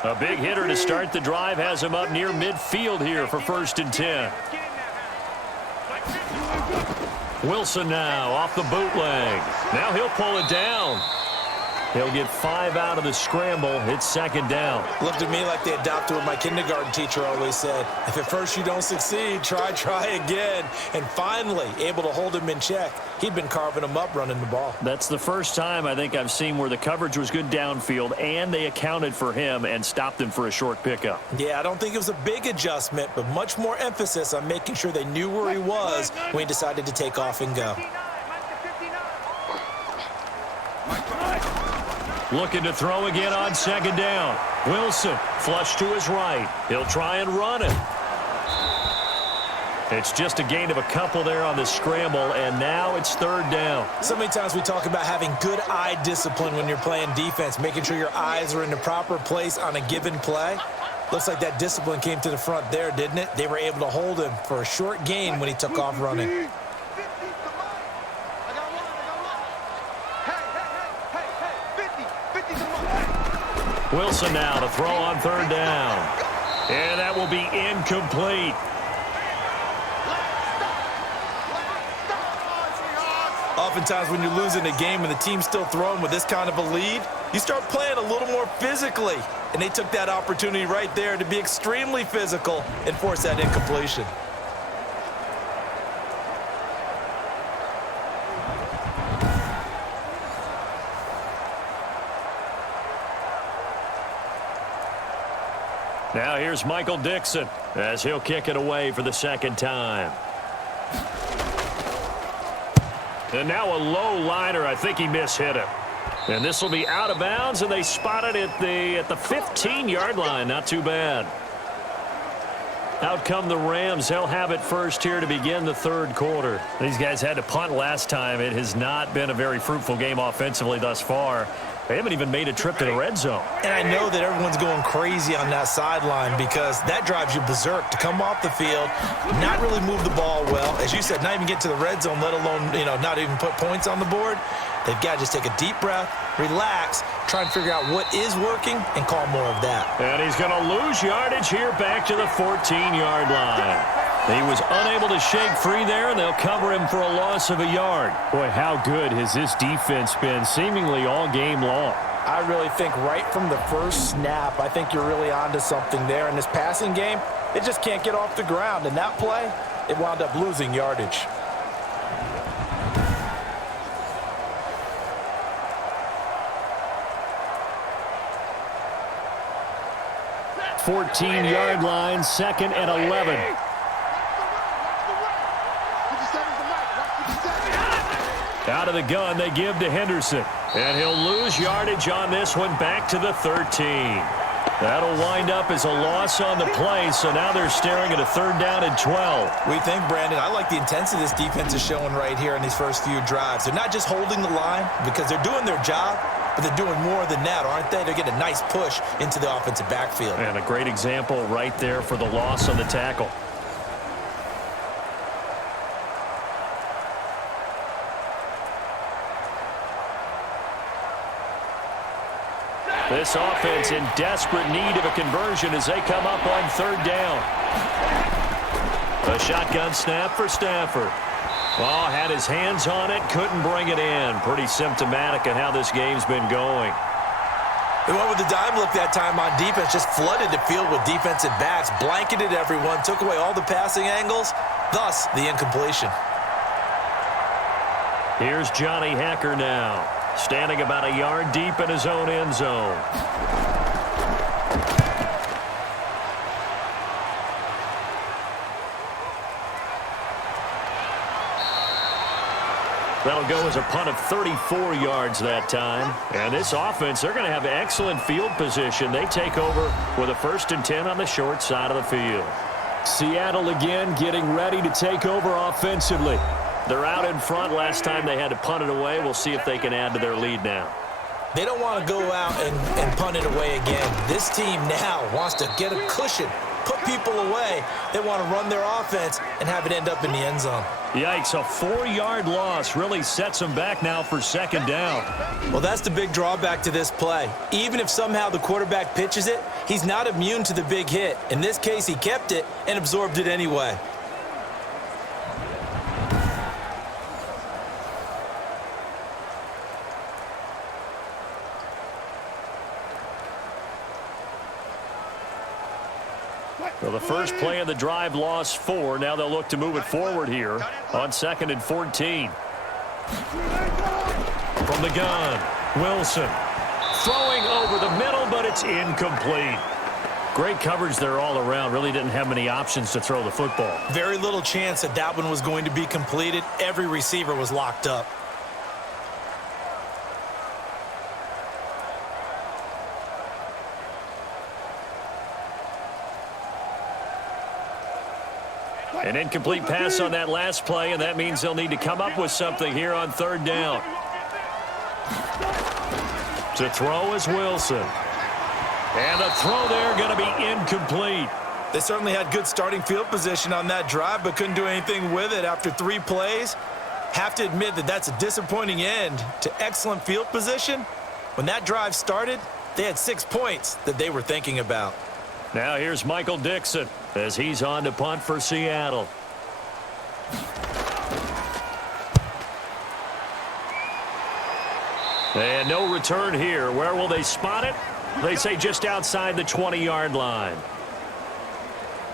A big hitter to start the drive has him up near midfield here for 1st and 10. Wilson now off the bootleg. Now he'll pull it down. He'll get 5 out of the scramble. It's 2nd down. Looked at me like they adopted what my kindergarten teacher always said. If at first you don't succeed, try again. And finally, able to hold him in check. He'd been carving him up running the ball. That's the first time I think I've seen where the coverage was good downfield and they accounted for him and stopped him for a short pickup. Yeah, I don't think it was a big adjustment, but much more emphasis on making sure they knew where he was when he decided to take off and go. Looking to throw again on 2nd down. Wilson flush to his right. He'll try and run it. It's just a gain of a couple there on the scramble, and now it's 3rd down. So many times we talk about having good eye discipline when you're playing defense, making sure your eyes are in the proper place on a given play. Looks like that discipline came to the front there, didn't it? They were able to hold him for a short gain when he took off running. Wilson now to throw on 3rd down. And that will be incomplete. Oftentimes when you're losing a game and the team's still throwing with this kind of a lead, you start playing a little more physically. And they took that opportunity right there to be extremely physical and force that incompletion. Now here's Michael Dixon as he'll kick it away for the 2nd time. And now a low liner. I think he mishit it. And this will be out of bounds, and they spot it at the 15-yard line. Not too bad. Out come the Rams. They'll have it first here to begin the third quarter. These guys had to punt last time. It has not been a very fruitful game offensively thus far. They haven't even made a trip to the red zone. And I know that everyone's going crazy on that sideline because that drives you berserk to come off the field, not really move the ball well. As you said, not even get to the red zone, let alone, not even put points on the board. They've got to just take a deep breath, relax, try and figure out what is working, and call more of that. And he's going to lose yardage here back to the 14-yard line. He was unable to shake free there, and they'll cover him for a loss of a yard. Boy, how good has this defense been seemingly all game long? I really think right from the first snap, I think you're really onto something there. In this passing game, it just can't get off the ground. And that play, it wound up losing yardage. 14-yard line, 2nd and 11. Out of the gun, they give to Henderson. And he'll lose yardage on this one, back to the 13. That'll wind up as a loss on the play, so now they're staring at a 3rd down and 12. We think, Brandon, I like the intensity this defense is showing right here in these first few drives. They're not just holding the line because they're doing their job, but they're doing more than that, aren't they? They're getting a nice push into the offensive backfield. And a great example right there for the loss on the tackle. This offense in desperate need of a conversion as they come up on 3rd down. A shotgun snap for Stafford. Oh, had his hands on it, couldn't bring it in. Pretty symptomatic of how this game's been going. They went with the dime look that time on defense, just flooded the field with defensive backs, blanketed everyone, took away all the passing angles, thus the incompletion. Here's Johnny Hacker now, standing about a yard deep in his own end zone. That'll go as a punt of 34 yards that time. And this offense, they're going to have excellent field position. They take over with a 1st and 10 on the short side of the field. Seattle again getting ready to take over offensively. They're out in front. Last time they had to punt it away. We'll see if they can add to their lead now. They don't want to go out and punt it away again. This team now wants to get a cushion, put people away. They want to run their offense and have it end up in the end zone. Yikes, a 4-yard loss really sets them back now for 2nd down. Well, that's the big drawback to this play. Even if somehow the quarterback pitches it, he's not immune to the big hit. In this case, he kept it and absorbed it anyway. Well, the first play of the drive lost 4. Now they'll look to move it forward here on 2nd and 14. From the gun, Wilson throwing over the middle, but it's incomplete. Great coverage there all around. Really didn't have many options to throw the football. Very little chance that that one was going to be completed. Every receiver was locked up. An incomplete pass on that last play, and that means they'll need to come up with something here on 3rd down. To throw is Wilson. And the throw there going to be incomplete. They certainly had good starting field position on that drive, but couldn't do anything with it after 3 plays. Have to admit that that's a disappointing end to excellent field position. When that drive started, they had 6 points that they were thinking about. Now here's Michael Dixon as he's on to punt for Seattle. And no return here. Where will they spot it? They say just outside the 20-yard line.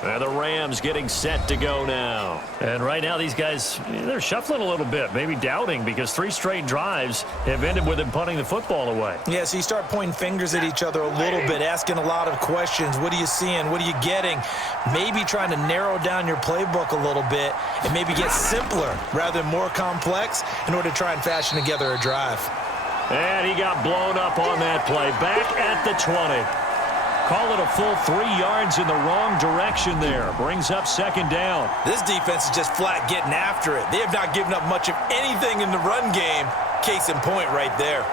And the Rams getting set to go now. And right now these guys, they're shuffling a little bit, maybe doubting, because 3 straight drives have ended with them punting the football away. Yeah, so you start pointing fingers at each other a little bit, asking a lot of questions. What are you seeing? What are you getting? Maybe trying to narrow down your playbook a little bit and maybe get simpler rather than more complex in order to try and fashion together a drive. And he got blown up on that play. Back at the 20. Call it a full 3 yards in the wrong direction there. Brings up second down. This defense is just flat getting after it. They have not given up much of anything in the run game. Case in point right there.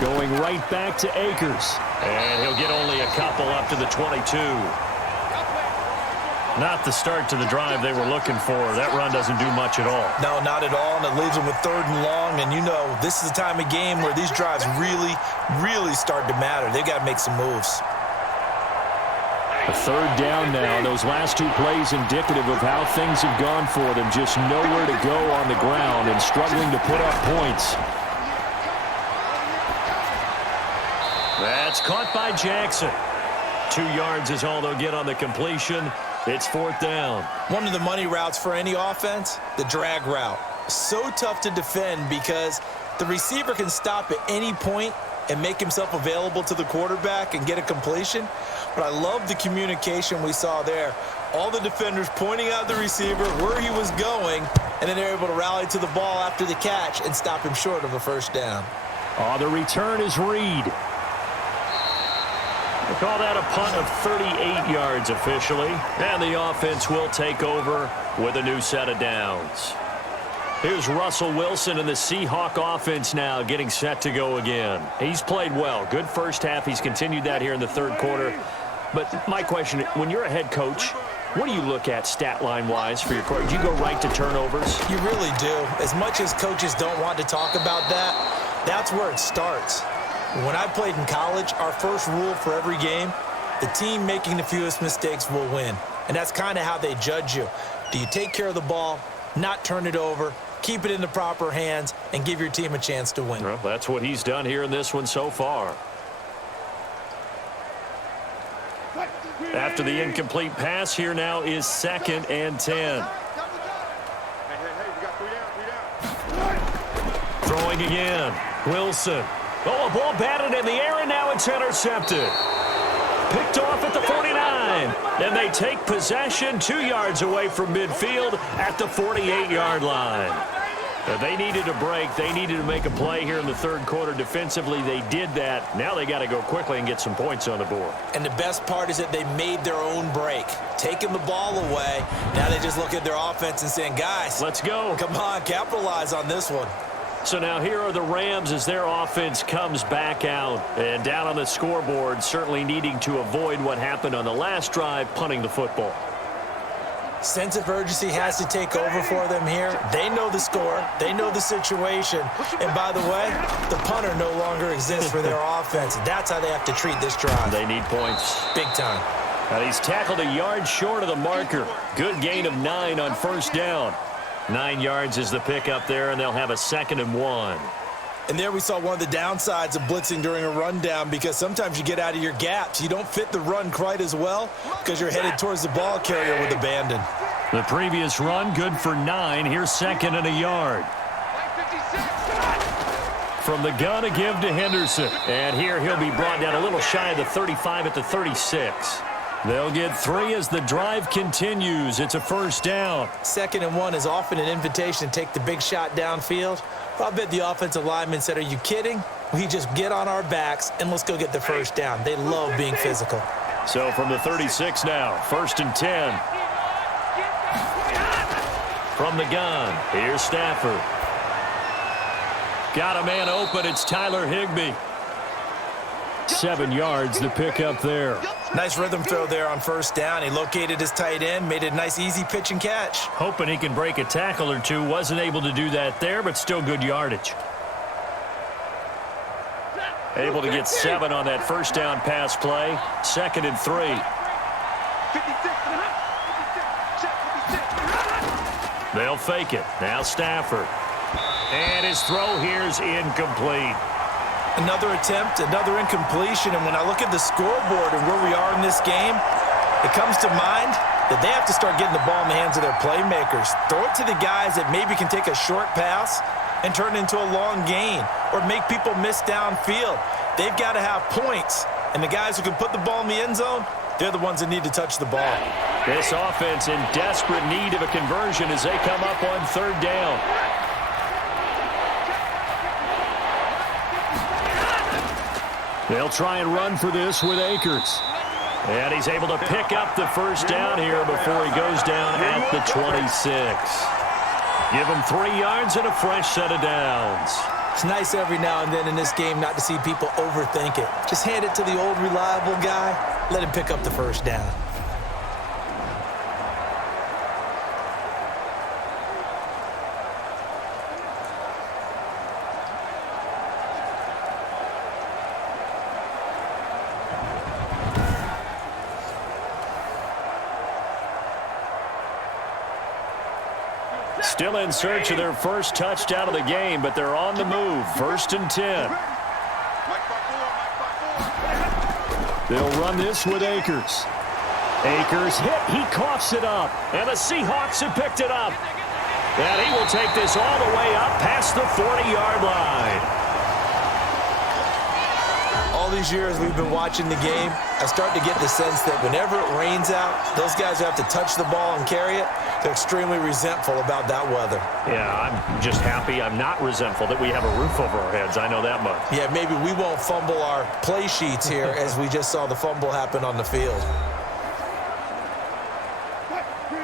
Going right back to Akers. And he'll get only a couple up to the 22. Not the start to the drive they were looking for. That run doesn't do much at all. No, not at all, and it leaves them with 3rd and long. And you know, this is the time of game where these drives really, really start to matter. They've got to make some moves. A 3rd down now. Those last 2 plays indicative of how things have gone for them. Just nowhere to go on the ground and struggling to put up points. That's caught by Jackson. 2 yards is all they'll get on the completion. It's 4th down. One of the money routes for any offense, the drag route. So tough to defend because the receiver can stop at any point and make himself available to the quarterback and get a completion. But I love the communication we saw there. All the defenders pointing out the receiver where he was going, and then they're able to rally to the ball after the catch and stop him short of a 1st down. The return is Reed. They call that a punt of 38 yards officially. And the offense will take over with a new set of downs. Here's Russell Wilson and the Seahawk offense now getting set to go again. He's played well. Good first half. He's continued that here in the 3rd quarter. But my question, when you're a head coach, what do you look at stat line-wise for your court? Do you go right to turnovers? You really do. As much as coaches don't want to talk about that, that's where it starts. When I played in college, our first rule for every game, the team making the fewest mistakes will win. And that's kind of how they judge you. Do you take care of the ball, not turn it over, keep it in the proper hands, and give your team a chance to win? Well, that's what he's done here in this one so far. After the incomplete pass, here now is 2nd and 10. Throwing again. Wilson. Oh, a ball batted in the air, and now it's intercepted. Picked off at the 49. And they take possession 2 yards away from midfield at the 48-yard line. They needed a break. They needed to make a play here in the 3rd quarter defensively. They did that. Now they got to go quickly and get some points on the board. And the best part is that they made their own break. Taking the ball away. Now they just look at their offense and saying, guys, let's go. Come on, capitalize on this one. So now here are the Rams as their offense comes back out. And down on the scoreboard, certainly needing to avoid what happened on the last drive, punting the football. Sense of urgency has to take over for them here. They know the score. They know the situation. And by the way, the punter no longer exists for their offense. That's how they have to treat this drive. They need points. Big time. Now he's tackled a yard short of the marker. Good gain of 9 on 1st down. 9 yards is the pick up there, and they'll have a 2nd and 1. And there we saw one of the downsides of blitzing during a rundown, because sometimes you get out of your gaps. You don't fit the run quite as well because you're headed towards the ball carrier with abandon. The previous run good for 9. Here's 2nd and a yard. From the gun, a give to Henderson. And here he'll be brought down a little shy of the 35 at the 36. They'll get 3 as the drive continues. It's a 1st down. 2nd and 1 is often an invitation to take the big shot downfield. I bet the offensive lineman said, are you kidding? We just get on our backs and let's go get the 1st down. They love being physical. So from the 36 now, 1st and 10. From the gun, here's Stafford. Got a man open. It's Tyler Higbee. 7 yards, the pick up there. Nice rhythm throw there on 1st down. He located his tight end, made a nice easy pitch and catch. Hoping he can break a tackle or two. Wasn't able to do that there, but still good yardage. Able to get 7 on that 1st down pass play. 2nd and 3. They'll fake it. Now Stafford. And his throw here is incomplete. Another attempt, another incompletion, and when I look at the scoreboard and where we are in this game, it comes to mind that they have to start getting the ball in the hands of their playmakers. Throw it to the guys that maybe can take a short pass and turn it into a long gain or make people miss downfield. They've got to have points, and the guys who can put the ball in the end zone, they're the ones that need to touch the ball. This offense in desperate need of a conversion as they come up on third down. They'll try and run for this with Akers. And he's able to pick up the first down here before he goes down at the 26. Give him 3 yards and a fresh set of downs. It's nice every now and then in this game not to see people overthink it. Just hand it to the old reliable guy. Let him pick up the first down. Still in search of their first touchdown of the game, but they're on the move. 1st and 10. They'll run this with Akers. Akers hit. He coughs it up. And the Seahawks have picked it up. And he will take this all the way up past the 40-yard line. All these years we've been watching the game, I start to get the sense that whenever it rains out, those guys who have to touch the ball and carry it, they're extremely resentful about that weather. Yeah, I'm just happy I'm not resentful that we have a roof over our heads. I know that much. Yeah, maybe we won't fumble our play sheets here as we just saw the fumble happen on the field.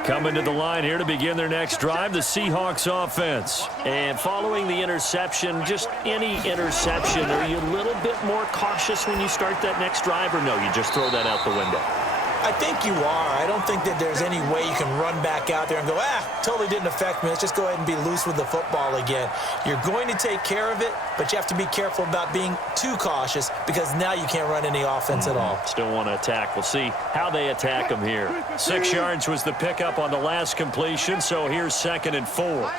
Coming to the line here to begin their next drive, the Seahawks offense. And following the interception, just any interception, are you a little bit more cautious when you start that next drive, or no, you just throw that out the window? I think you are. I don't think that there's any way you can run back out there and go, totally didn't affect me. Let's just go ahead and be loose with the football again. You're going to take care of it, but you have to be careful about being too cautious because now you can't run any offense at all. Still want to attack. We'll see how they attack them here. 6 yards was the pickup on the last completion, so here's 2nd and 4.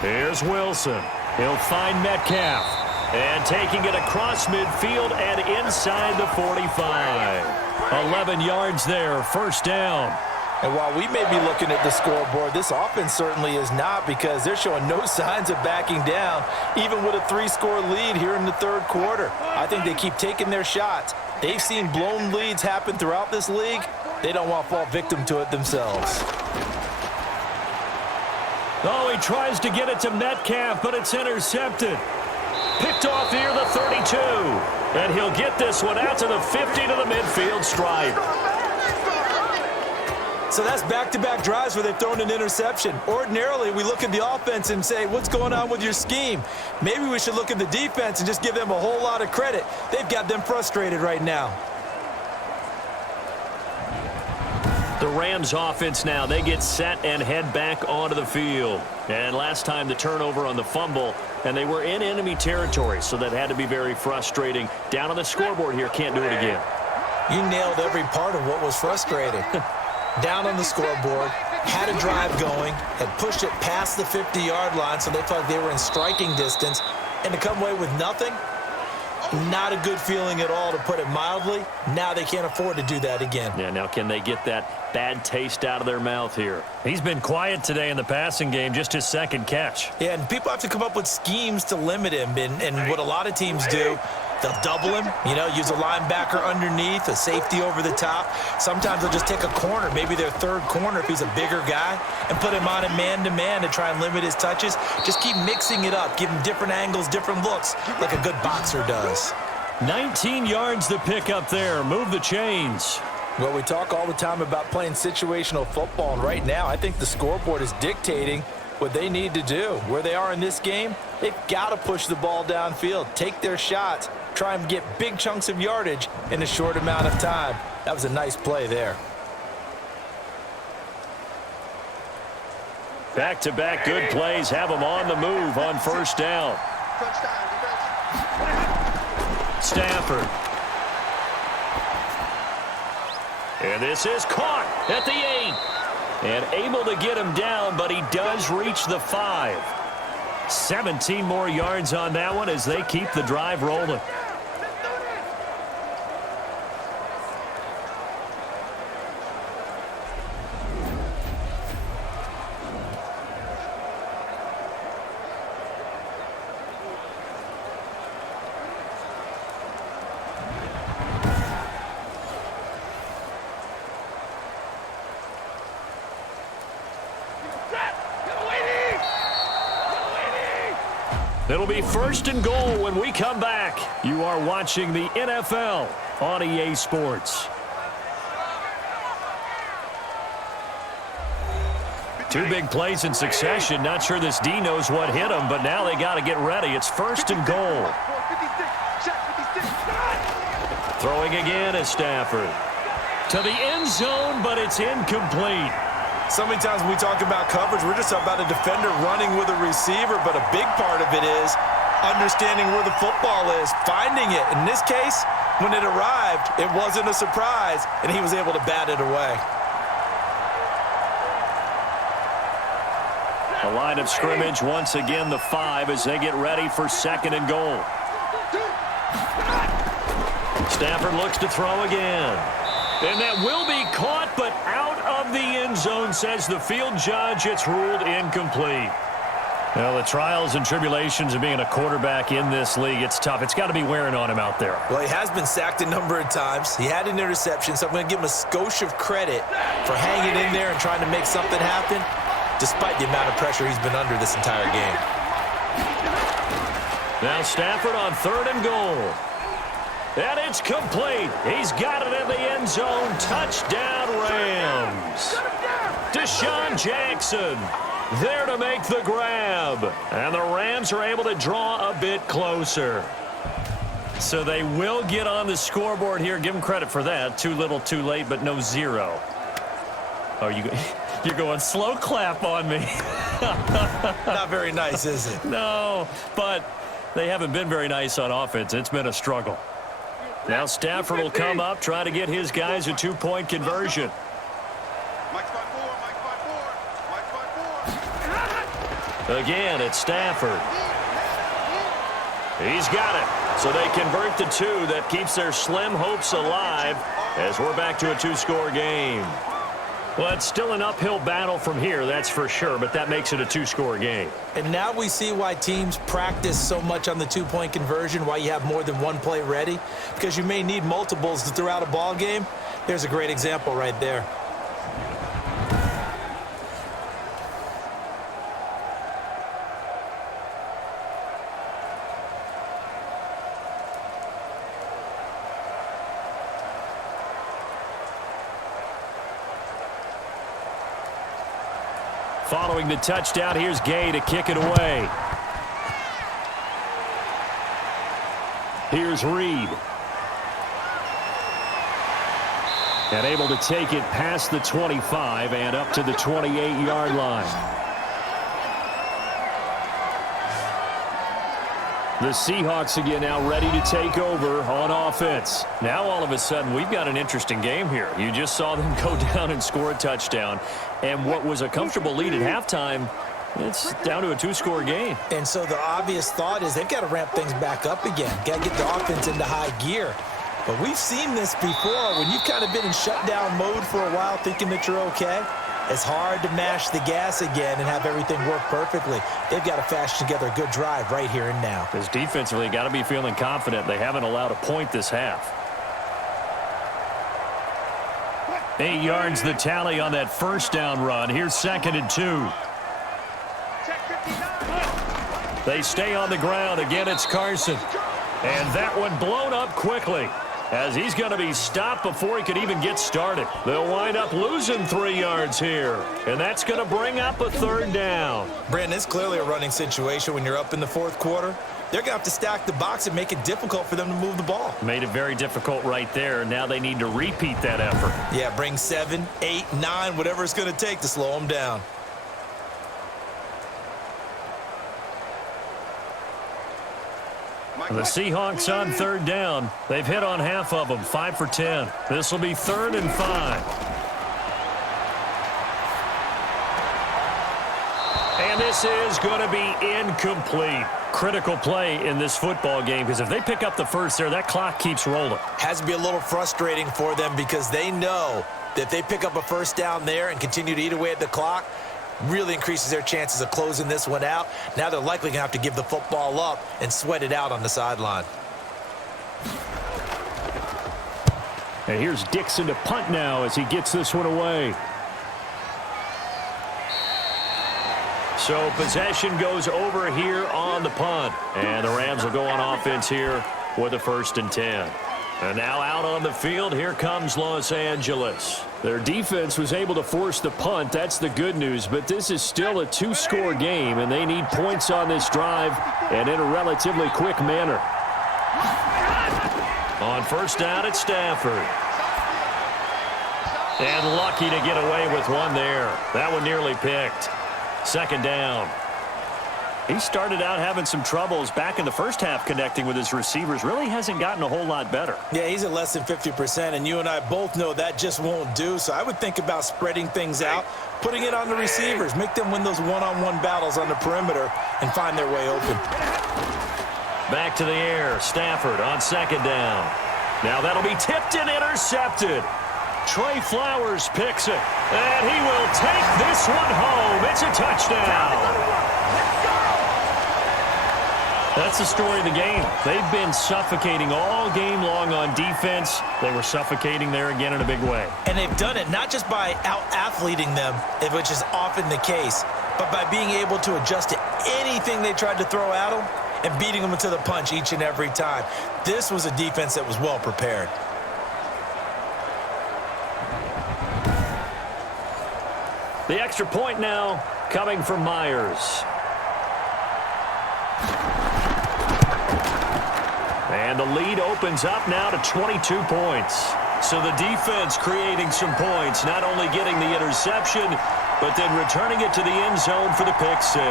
Here's Wilson. He'll find Metcalf. And taking it across midfield and inside the 45. 11 yards there, 1st down. And while we may be looking at the scoreboard, this offense certainly is not because they're showing no signs of backing down, even with a 3-score lead here in the 3rd quarter. I think they keep taking their shots. They've seen blown leads happen throughout this league. They don't want to fall victim to it themselves. Oh, he tries to get it to Metcalf, but it's intercepted. Picked off near the 32. And he'll get this one out to the 50 to the midfield stripe. So that's back-to-back drives where they've thrown an interception. Ordinarily, we look at the offense and say, what's going on with your scheme? Maybe we should look at the defense and just give them a whole lot of credit. They've got them frustrated right now. The Rams offense now, they get set and head back onto the field. And last time the turnover on the fumble, and they were in enemy territory, so that had to be very frustrating. Down on the scoreboard here, can't do it again. You nailed every part of what was frustrating. Down on the scoreboard, had a drive going, had pushed it past the 50-yard line, so they thought they were in striking distance, and to come away with nothing, not a good feeling at all, to put it mildly. Now they can't afford to do that again. Yeah, now can they get that bad taste out of their mouth here? He's been quiet today in the passing game, just his 2nd catch. Yeah, and people have to come up with schemes to limit him, and what a lot of teams do, they'll double him, use a linebacker underneath, a safety over the top. Sometimes they'll just take a corner, maybe their 3rd corner if he's a bigger guy, and put him on a man-to-man to try and limit his touches. Just keep mixing it up, give him different angles, different looks, like a good boxer does. 19 yards to pick up there. Move the chains. Well, we talk all the time about playing situational football, and right now I think the scoreboard is dictating what they need to do. Where they are in this game, they've got to push the ball downfield, take their shots, try and get big chunks of yardage in a short amount of time. That was a nice play there. Back-to-back good plays have them on the move on 1st down. Stafford. And this is caught at the 8. And able to get him down, but he does reach the 5. 17 more yards on that one as they keep the drive rolling. It'll be 1st and goal when we come back. You are watching the NFL on EA Sports. Two big plays in succession. Not sure this D knows what hit him, but now they got to get ready. It's 1st and goal. Throwing again is Stafford. To the end zone, but it's incomplete. So many times when we talk about coverage, we're just talking about a defender running with a receiver, but a big part of it is understanding where the football is, finding it. In this case, when it arrived, it wasn't a surprise, and he was able to bat it away. The line of scrimmage, once again, the 5 as they get ready for 2nd and goal. Stafford looks to throw again. And that will be caught, but out of the end zone, says the field judge. It's ruled incomplete. Well, the trials and tribulations of being a quarterback in this league, it's tough. It's got to be wearing on him out there. Well, he has been sacked a number of times. He had an interception, so I'm going to give him a skosh of credit for hanging in there and trying to make something happen, despite the amount of pressure he's been under this entire game. Now Stafford on 3rd and goal. And it's complete. He's got it in the end zone. Touchdown, Rams. Deshaun Jackson there to make the grab. And the Rams are able to draw a bit closer. So they will get on the scoreboard here. Give them credit for that. Too little, too late, but no 0. Oh, you're going slow clap on me. Not very nice, is it? No, but they haven't been very nice on offense. It's been a struggle. Now Stafford will come up, try to get his guys a 2-point conversion. Again, it's Stafford. He's got it. So they convert the 2. That keeps their slim hopes alive as we're back to a 2-score game. Well, it's still an uphill battle from here, that's for sure, but that makes it a 2-score game. And now we see why teams practice so much on the 2-point conversion, why you have more than one play ready, because you may need multiples to throw out a ball game. There's a great example right there. Following the touchdown, here's Gay to kick it away. Here's Reed. And able to take it past the 25 and up to the 28-yard line. The Seahawks again now ready to take over on offense. Now all of a sudden we've got an interesting game here. You just saw them go down and score a touchdown. And what was a comfortable lead at halftime, it's down to a 2-score game. And so the obvious thought is they've got to ramp things back up again. Got to get the offense into high gear. But we've seen this before. When you've kind of been in shutdown mode for a while thinking that you're okay, it's hard to mash the gas again and have everything work perfectly. They've got to fashion together a good drive right here and now. Because defensively, got to be feeling confident. They haven't allowed a point this half. 8 yards the tally on that first down run. Here's 2nd and 2. They stay on the ground. Again, it's Carson. And that one blown up quickly, as he's going to be stopped before he could even get started. They'll wind up losing 3 yards here, and that's going to bring up a 3rd down. Brandon, it's clearly a running situation when you're up in the 4th quarter. They're going to have to stack the box and make it difficult for them to move the ball. Made it very difficult right there. Now they need to repeat that effort. Yeah, bring 7, 8, 9, whatever it's going to take to slow them down. The Seahawks on 3rd down. They've hit on half of them, 5 for 10. This will be 3rd and 5. And this is going to be incomplete. Critical play in this football game, because if they pick up the first there, that clock keeps rolling. Has to be a little frustrating for them because they know that if they pick up a first down there and continue to eat away at the clock, really increases their chances of closing this one out. Now they're likely going to have to give the football up and sweat it out on the sideline. And here's Dixon to punt now as he gets this one away. So possession goes over here on the punt. And the Rams will go on offense here with a 1st and 10. And now out on the field, here comes Los Angeles. Their defense was able to force the punt. That's the good news. But this is still a 2-score game, and they need points on this drive and in a relatively quick manner. On 1st down, it's Stafford. And lucky to get away with one there. That one nearly picked. 2nd down. He started out having some troubles back in the first half connecting with his receivers. Really hasn't gotten a whole lot better. Yeah, he's at less than 50%, and you and I both know that just won't do. So I would think about spreading things out, putting it on the receivers, make them win those one-on-one battles on the perimeter and find their way open. Back to the air. Stafford on 2nd down. Now that'll be tipped and intercepted. Trey Flowers picks it, and he will take this one home. It's a touchdown. That's the story of the game. They've been suffocating all game long on defense. They were suffocating there again in a big way. And they've done it not just by out-athleting them, which is often the case, but by being able to adjust to anything they tried to throw at them and beating them to the punch each and every time. This was a defense that was well prepared. The extra point now coming from Myers. And the lead opens up now to 22 points. So the defense creating some points, not only getting the interception, but then returning it to the end zone for the pick 6.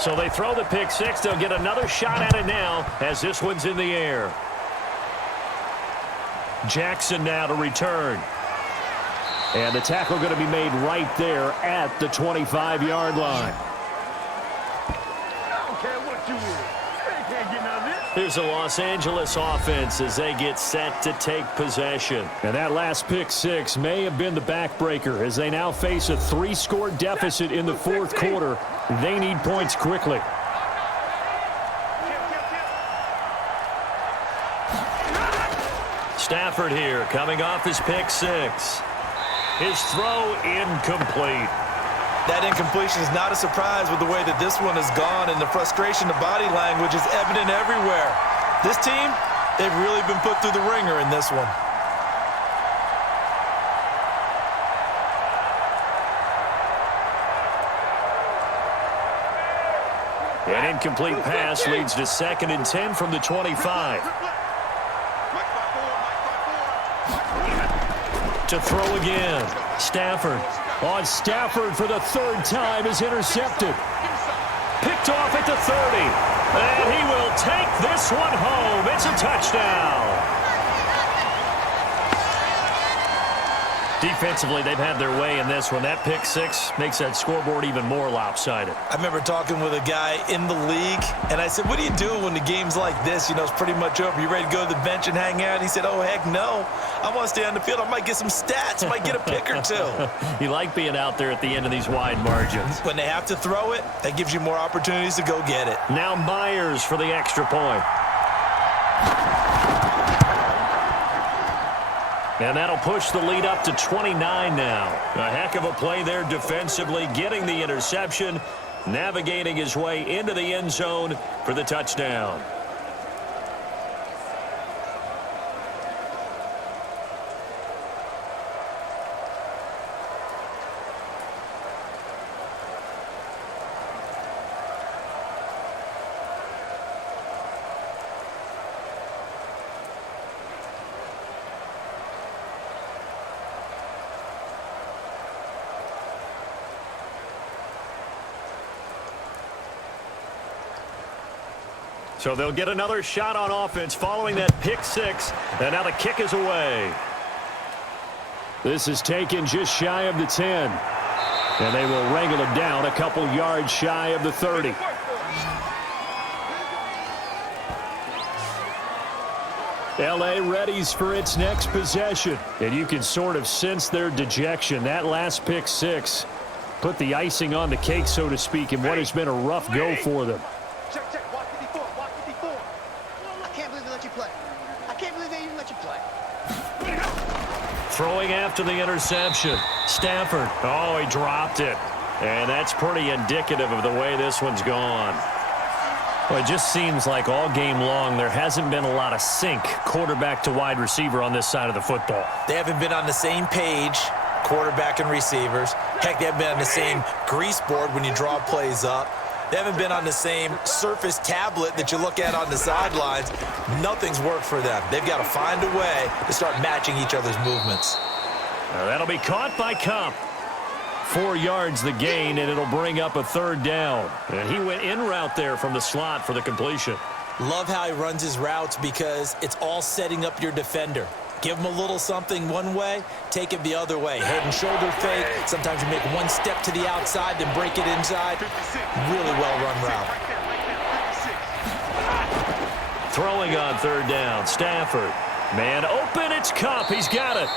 So they throw the pick 6. They'll get another shot at it now as this one's in the air. Jackson now to return. And the tackle going to be made right there at the 25-yard line. I don't care what you is. You can't get none of this. Here's the Los Angeles offense as they get set to take possession. And that last pick 6 may have been the backbreaker as they now face a 3-score deficit in the 4th quarter. They need points quickly. Stafford here coming off his pick 6. His throw incomplete. That incompletion is not a surprise with the way that this one has gone, and the frustration, the body language is evident everywhere. This team, they've really been put through the ringer in this one. An incomplete pass leads to 2nd and 10 from the 25. To throw again. Stafford. On Stafford for the 3rd time is intercepted. Picked off at the 30. And he will take this one home. It's a touchdown. Defensively, they've had their way in this one. That pick 6 makes that scoreboard even more lopsided. I remember talking with a guy in the league, and I said, what do you do when the game's like this? You know, it's pretty much over. You ready to go to the bench and hang out? He said, oh, heck no. I want to stay on the field. I might get some stats. I might get a pick or 2. You like being out there at the end of these wide margins. When they have to throw it, that gives you more opportunities to go get it. Now Myers for the extra point. And that'll push the lead up to 29 now. A heck of a play there defensively, getting the interception, navigating his way into the end zone for the touchdown. So they'll get another shot on offense following that pick six. And now the kick is away. This is taken just shy of the 10. And they will wrangle him down a couple yards shy of the 30. L.A. readies for its next possession. And you can sort of sense their dejection. That last pick six put the icing on the cake, so to speak, in what has been a rough go for them. Check, check. Walk 54. Walk 54. I can't believe they let you play. I can't believe they even let you play. Throwing after the interception. Stafford. Oh, he dropped it. And that's pretty indicative of the way this one's gone. Well, it just seems like all game long there hasn't been a lot of sync quarterback to wide receiver on this side of the football. They haven't been on the same page, quarterback and receivers. Heck, they haven't been on the same grease board when you draw plays up. They haven't been on the same Surface tablet that you look at on the sidelines. Nothing's worked for them. They've got to find a way to start matching each other's movements. Now that'll be caught by Cup. 4 yards the gain, and it'll bring up a third down. And he went in route there from the slot for the completion. Love how he runs his routes because it's all setting up your defender. Give him a little something one way, take it the other way. Head and shoulder fake. Sometimes you make one step to the outside, then break it inside. Really well-run route. Throwing on third down, Stafford. Man open, it's Cup. He's got it.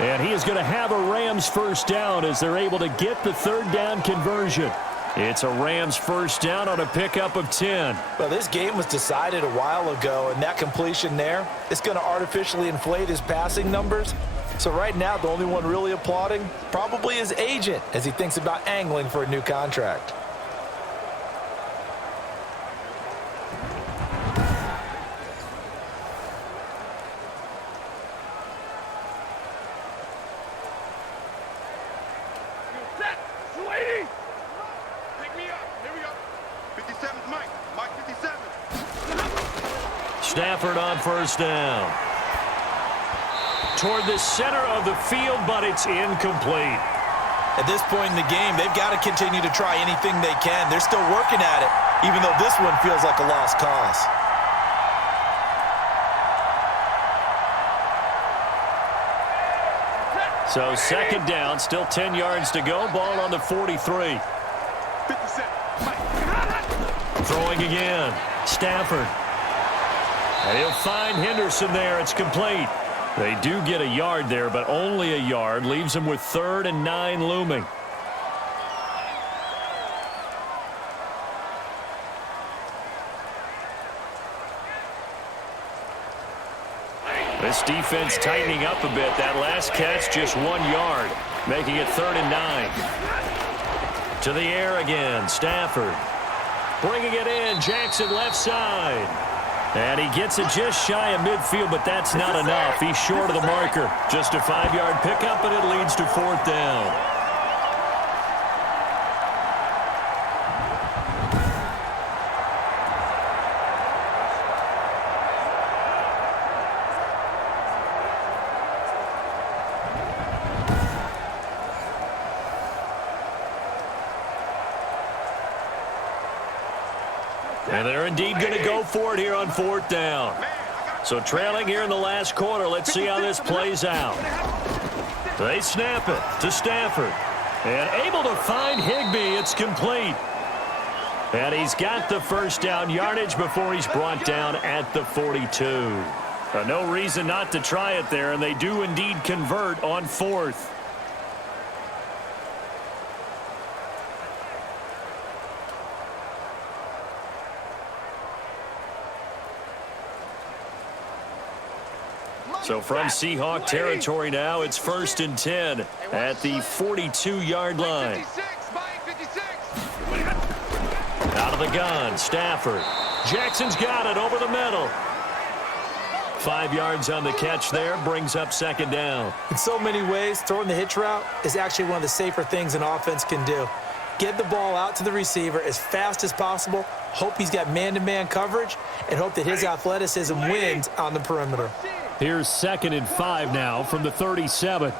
And he is going to have a Rams first down as they're able to get the third down conversion. It's a Rams first down on a pickup of 10. Well, this game was decided a while ago, and that completion there, it's going to artificially inflate his passing numbers. So right now, the only one really applauding probably his agent as he thinks about angling for a new contract. Stafford on first down. Toward the center of the field, but it's incomplete. At this point in the game, they've got to continue to try anything they can. They're still working at it, even though this one feels like a lost cause. So second down, still 10 yards to go. Ball on the 43. Throwing again. Stafford. And he'll find Henderson there. It's complete. They do get a yard there, but only a yard. Leaves them with 3rd and 9 looming. This defense tightening up a bit. That last catch, just 1 yard, making it 3rd and 9. To the air again, Stafford. Bringing it in, Jackson left side. And he gets it just shy of midfield, but that's not enough. He's short of the marker. Just a 5-yard pickup, and it leads to 4th down. And they're indeed going to go for it here on 4th down. So trailing here in the last quarter. Let's see how this plays out. They snap it to Stafford. And able to find Higbee. It's complete. And he's got the first down yardage before he's brought down at the 42. No reason not to try it there, and they do indeed convert on 4th. So from Seahawk territory now, it's 1st and 10 at the 42-yard line. Out of the gun, Stafford. Jackson's got it over the middle. 5 yards on the catch there, brings up 2nd down. In so many ways, throwing the hitch route is actually one of the safer things an offense can do. Get the ball out to the receiver as fast as possible, hope he's got man-to-man coverage, and hope that his athleticism wins on the perimeter. Here's 2nd and 5 now from the 37.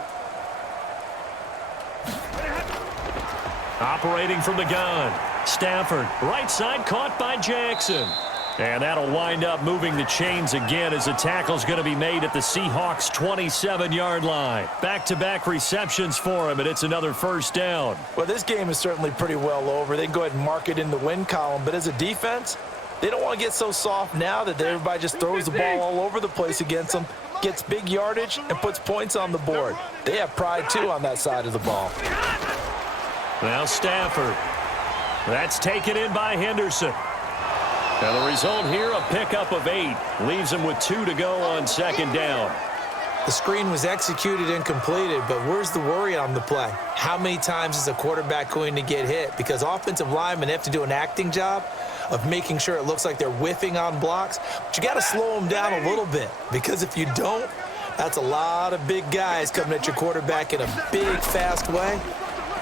Operating from the gun. Stafford, right side, caught by Jackson. And that'll wind up moving the chains again as the tackle's going to be made at the Seahawks' 27-yard line. Back-to-back receptions for him, and it's another first down. Well, this game is certainly pretty well over. They can go ahead and mark it in the win column, but as a defense, they don't want to get so soft now that everybody just throws the ball all over the place against them, gets big yardage, and puts points on the board. They have pride, too, on that side of the ball. Now Stafford. That's taken in by Henderson. And the result here, a pickup of 8. Leaves him with 2 to go on second down. The screen was executed and completed, but where's the worry on the play? How many times is a quarterback going to get hit? Because offensive linemen have to do an acting job of making sure it looks like they're whiffing on blocks. But you got to slow them down a little bit, because if you don't, that's a lot of big guys coming at your quarterback in a big, fast way.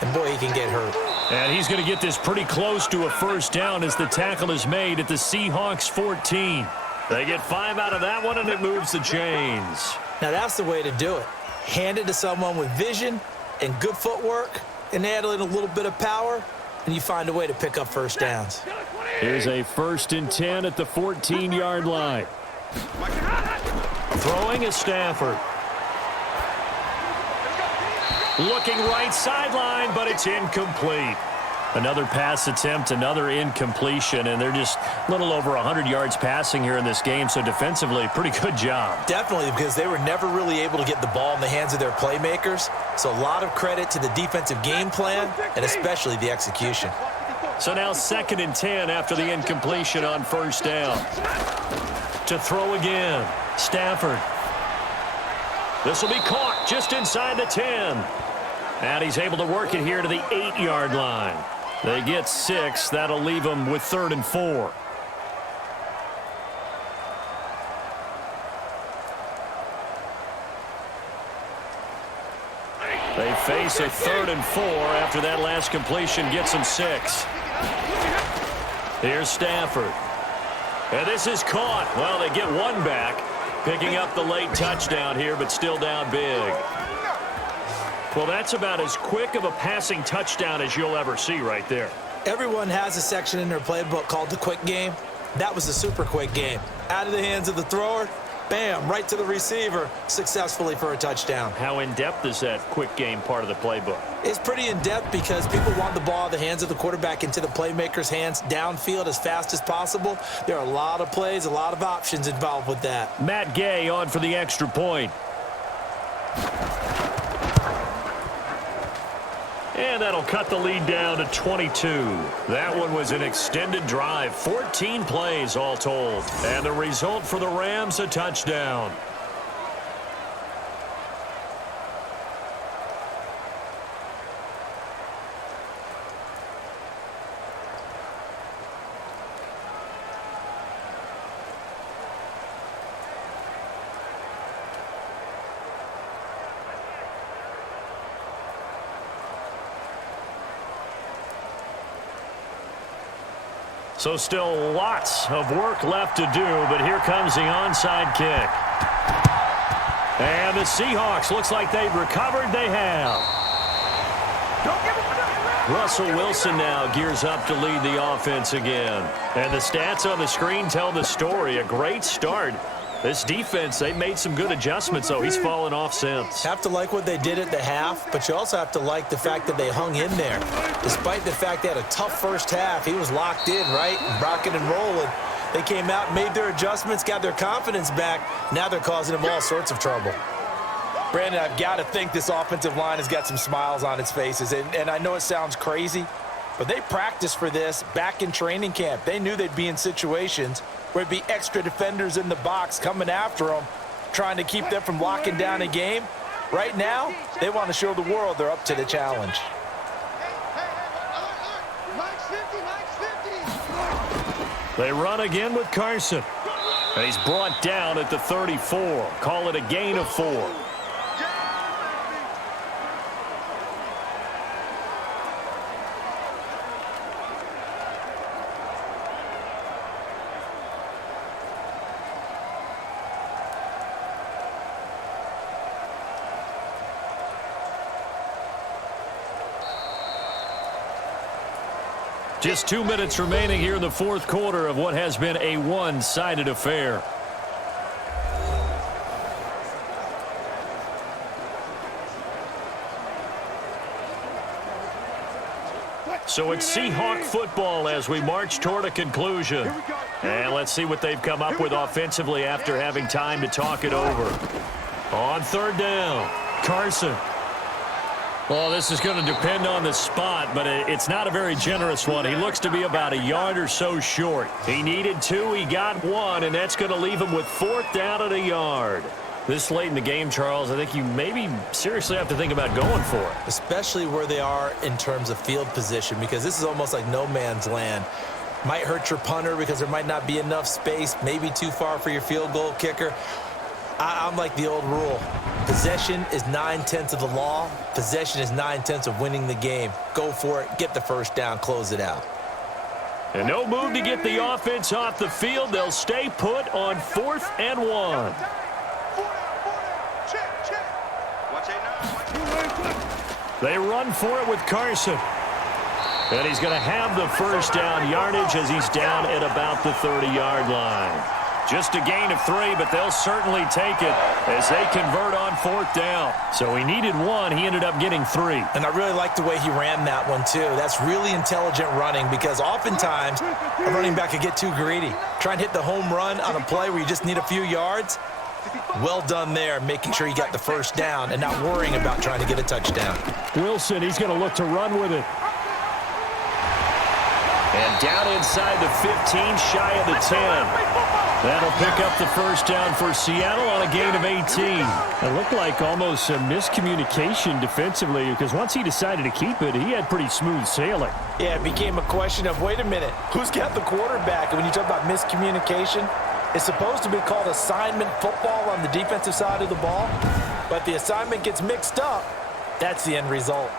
And, boy, he can get hurt. And he's going to get this pretty close to a first down as the tackle is made at the Seahawks 14. They get 5 out of that one, and it moves the chains. Now, that's the way to do it. Hand it to someone with vision and good footwork and add in a little bit of power, and you find a way to pick up first downs. Here's a 1st and 10 at the 14-yard line. Throwing is Stafford. Looking right sideline, but it's incomplete. Another pass attempt, another incompletion, and they're just a little over 100 yards passing here in this game, so defensively, pretty good job. Definitely, because they were never really able to get the ball in the hands of their playmakers, so a lot of credit to the defensive game plan and especially the execution. So now 2nd and 10 after the incompletion on first down. To throw again, Stafford. This will be caught just inside the 10. And he's able to work it here to the 8-yard line. They get 6. That'll leave them with 3rd and 4. They face a 3rd and 4 after that last completion gets them 6. Here's Stafford. And this is caught. Well, they get 1 back, picking up the late touchdown here, but still down big. Well, that's about as quick of a passing touchdown as you'll ever see right there. Everyone has a section in their playbook called the quick game. That was a super quick game. Out of the hands of the thrower, bam, right to the receiver, successfully for a touchdown. How in-depth is that quick game part of the playbook? It's pretty in-depth because people want the ball in the hands of the quarterback into the playmaker's hands downfield as fast as possible. There are a lot of plays, a lot of options involved with that. Matt Gay on for the extra point. And that'll cut the lead down to 22. That one was an extended drive, 14 plays all told. And the result for the Rams, a touchdown. So still lots of work left to do, but here comes the onside kick. And the Seahawks, looks like they've recovered. They have. Russell Wilson now gears up to lead the offense again. And the stats on the screen tell the story. A great start. This defense, they've made some good adjustments, though. He's fallen off since. Have to like what they did at the half, but you also have to like the fact that they hung in there. Despite the fact they had a tough first half, he was locked in, right? Rocking and rolling. They came out, made their adjustments, got their confidence back. Now they're causing them all sorts of trouble. Brandon, I've got to think this offensive line has got some smiles on its faces. And I know it sounds crazy, but they practiced for this back in training camp. They knew they'd be in situations where it'd be extra defenders in the box coming after them, trying to keep them from locking down a game. Right now, they want to show the world they're up to the challenge. They run again with Carson. And he's brought down at the 34. Call it a gain of 4. Just 2 minutes remaining here in the fourth quarter of what has been a one-sided affair. So it's Seahawk football as we march toward a conclusion. And let's see what they've come up with offensively after having time to talk it over. On third down, Carson. Well, this is going to depend on the spot, but it's not a very generous one. He looks to be about a yard or so short. He needed 2, he got 1, and that's going to leave him with fourth down and a yard. This late in the game, Charles, I think you maybe seriously have to think about going for it. Especially where they are in terms of field position, because this is almost like no man's land. Might hurt your punter because there might not be enough space, maybe too far for your field goal kicker. I'm like the old rule. Possession is 9/10 of the law. Possession is 9/10 of winning the game. Go for it, get the first down, close it out. And no move to get the offense off the field. They'll stay put on 4th and 1. They run for it with Carson. And he's going to have the first down yardage as he's down at about the 30-yard line. Just a gain of 3, but they'll certainly take it as they convert on 4th down. So he needed 1. He ended up getting 3. And I really like the way he ran that one, too. That's really intelligent running because oftentimes a running back could get too greedy. Try and hit the home run on a play where you just need a few yards. Well done there, making sure you got the first down and not worrying about trying to get a touchdown. Wilson, he's going to look to run with it. And down inside the 15, shy of the 10. That'll pick up the first down for Seattle on a gain of 18. It looked like almost a miscommunication defensively because once he decided to keep it, he had pretty smooth sailing. Yeah, it became a question of, wait a minute, who's got the quarterback? And when you talk about miscommunication, it's supposed to be called assignment football on the defensive side of the ball, but the assignment gets mixed up. That's the end result.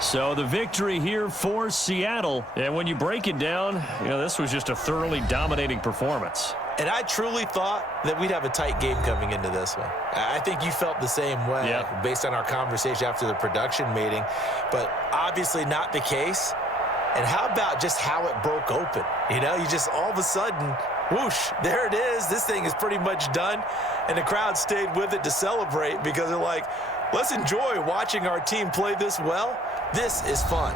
So the victory here for Seattle. And when you break it down, this was just a thoroughly dominating performance. And I truly thought that we'd have a tight game coming into this one. I think you felt the same way based on our conversation after the production meeting, but obviously not the case. And how about just how it broke open? You just all of a sudden, whoosh, there it is. This thing is pretty much done. And the crowd stayed with it to celebrate because they're like, let's enjoy watching our team play this well. This is fun.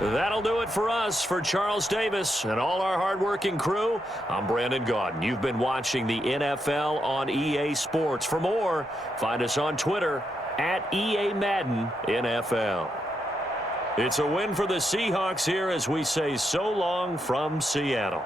That'll do it for us. For Charles Davis and all our hardworking crew, I'm Brandon Gaudin. You've been watching the NFL on EA Sports. For more, find us on Twitter at EA Madden NFL. It's a win for the Seahawks here as we say so long from Seattle.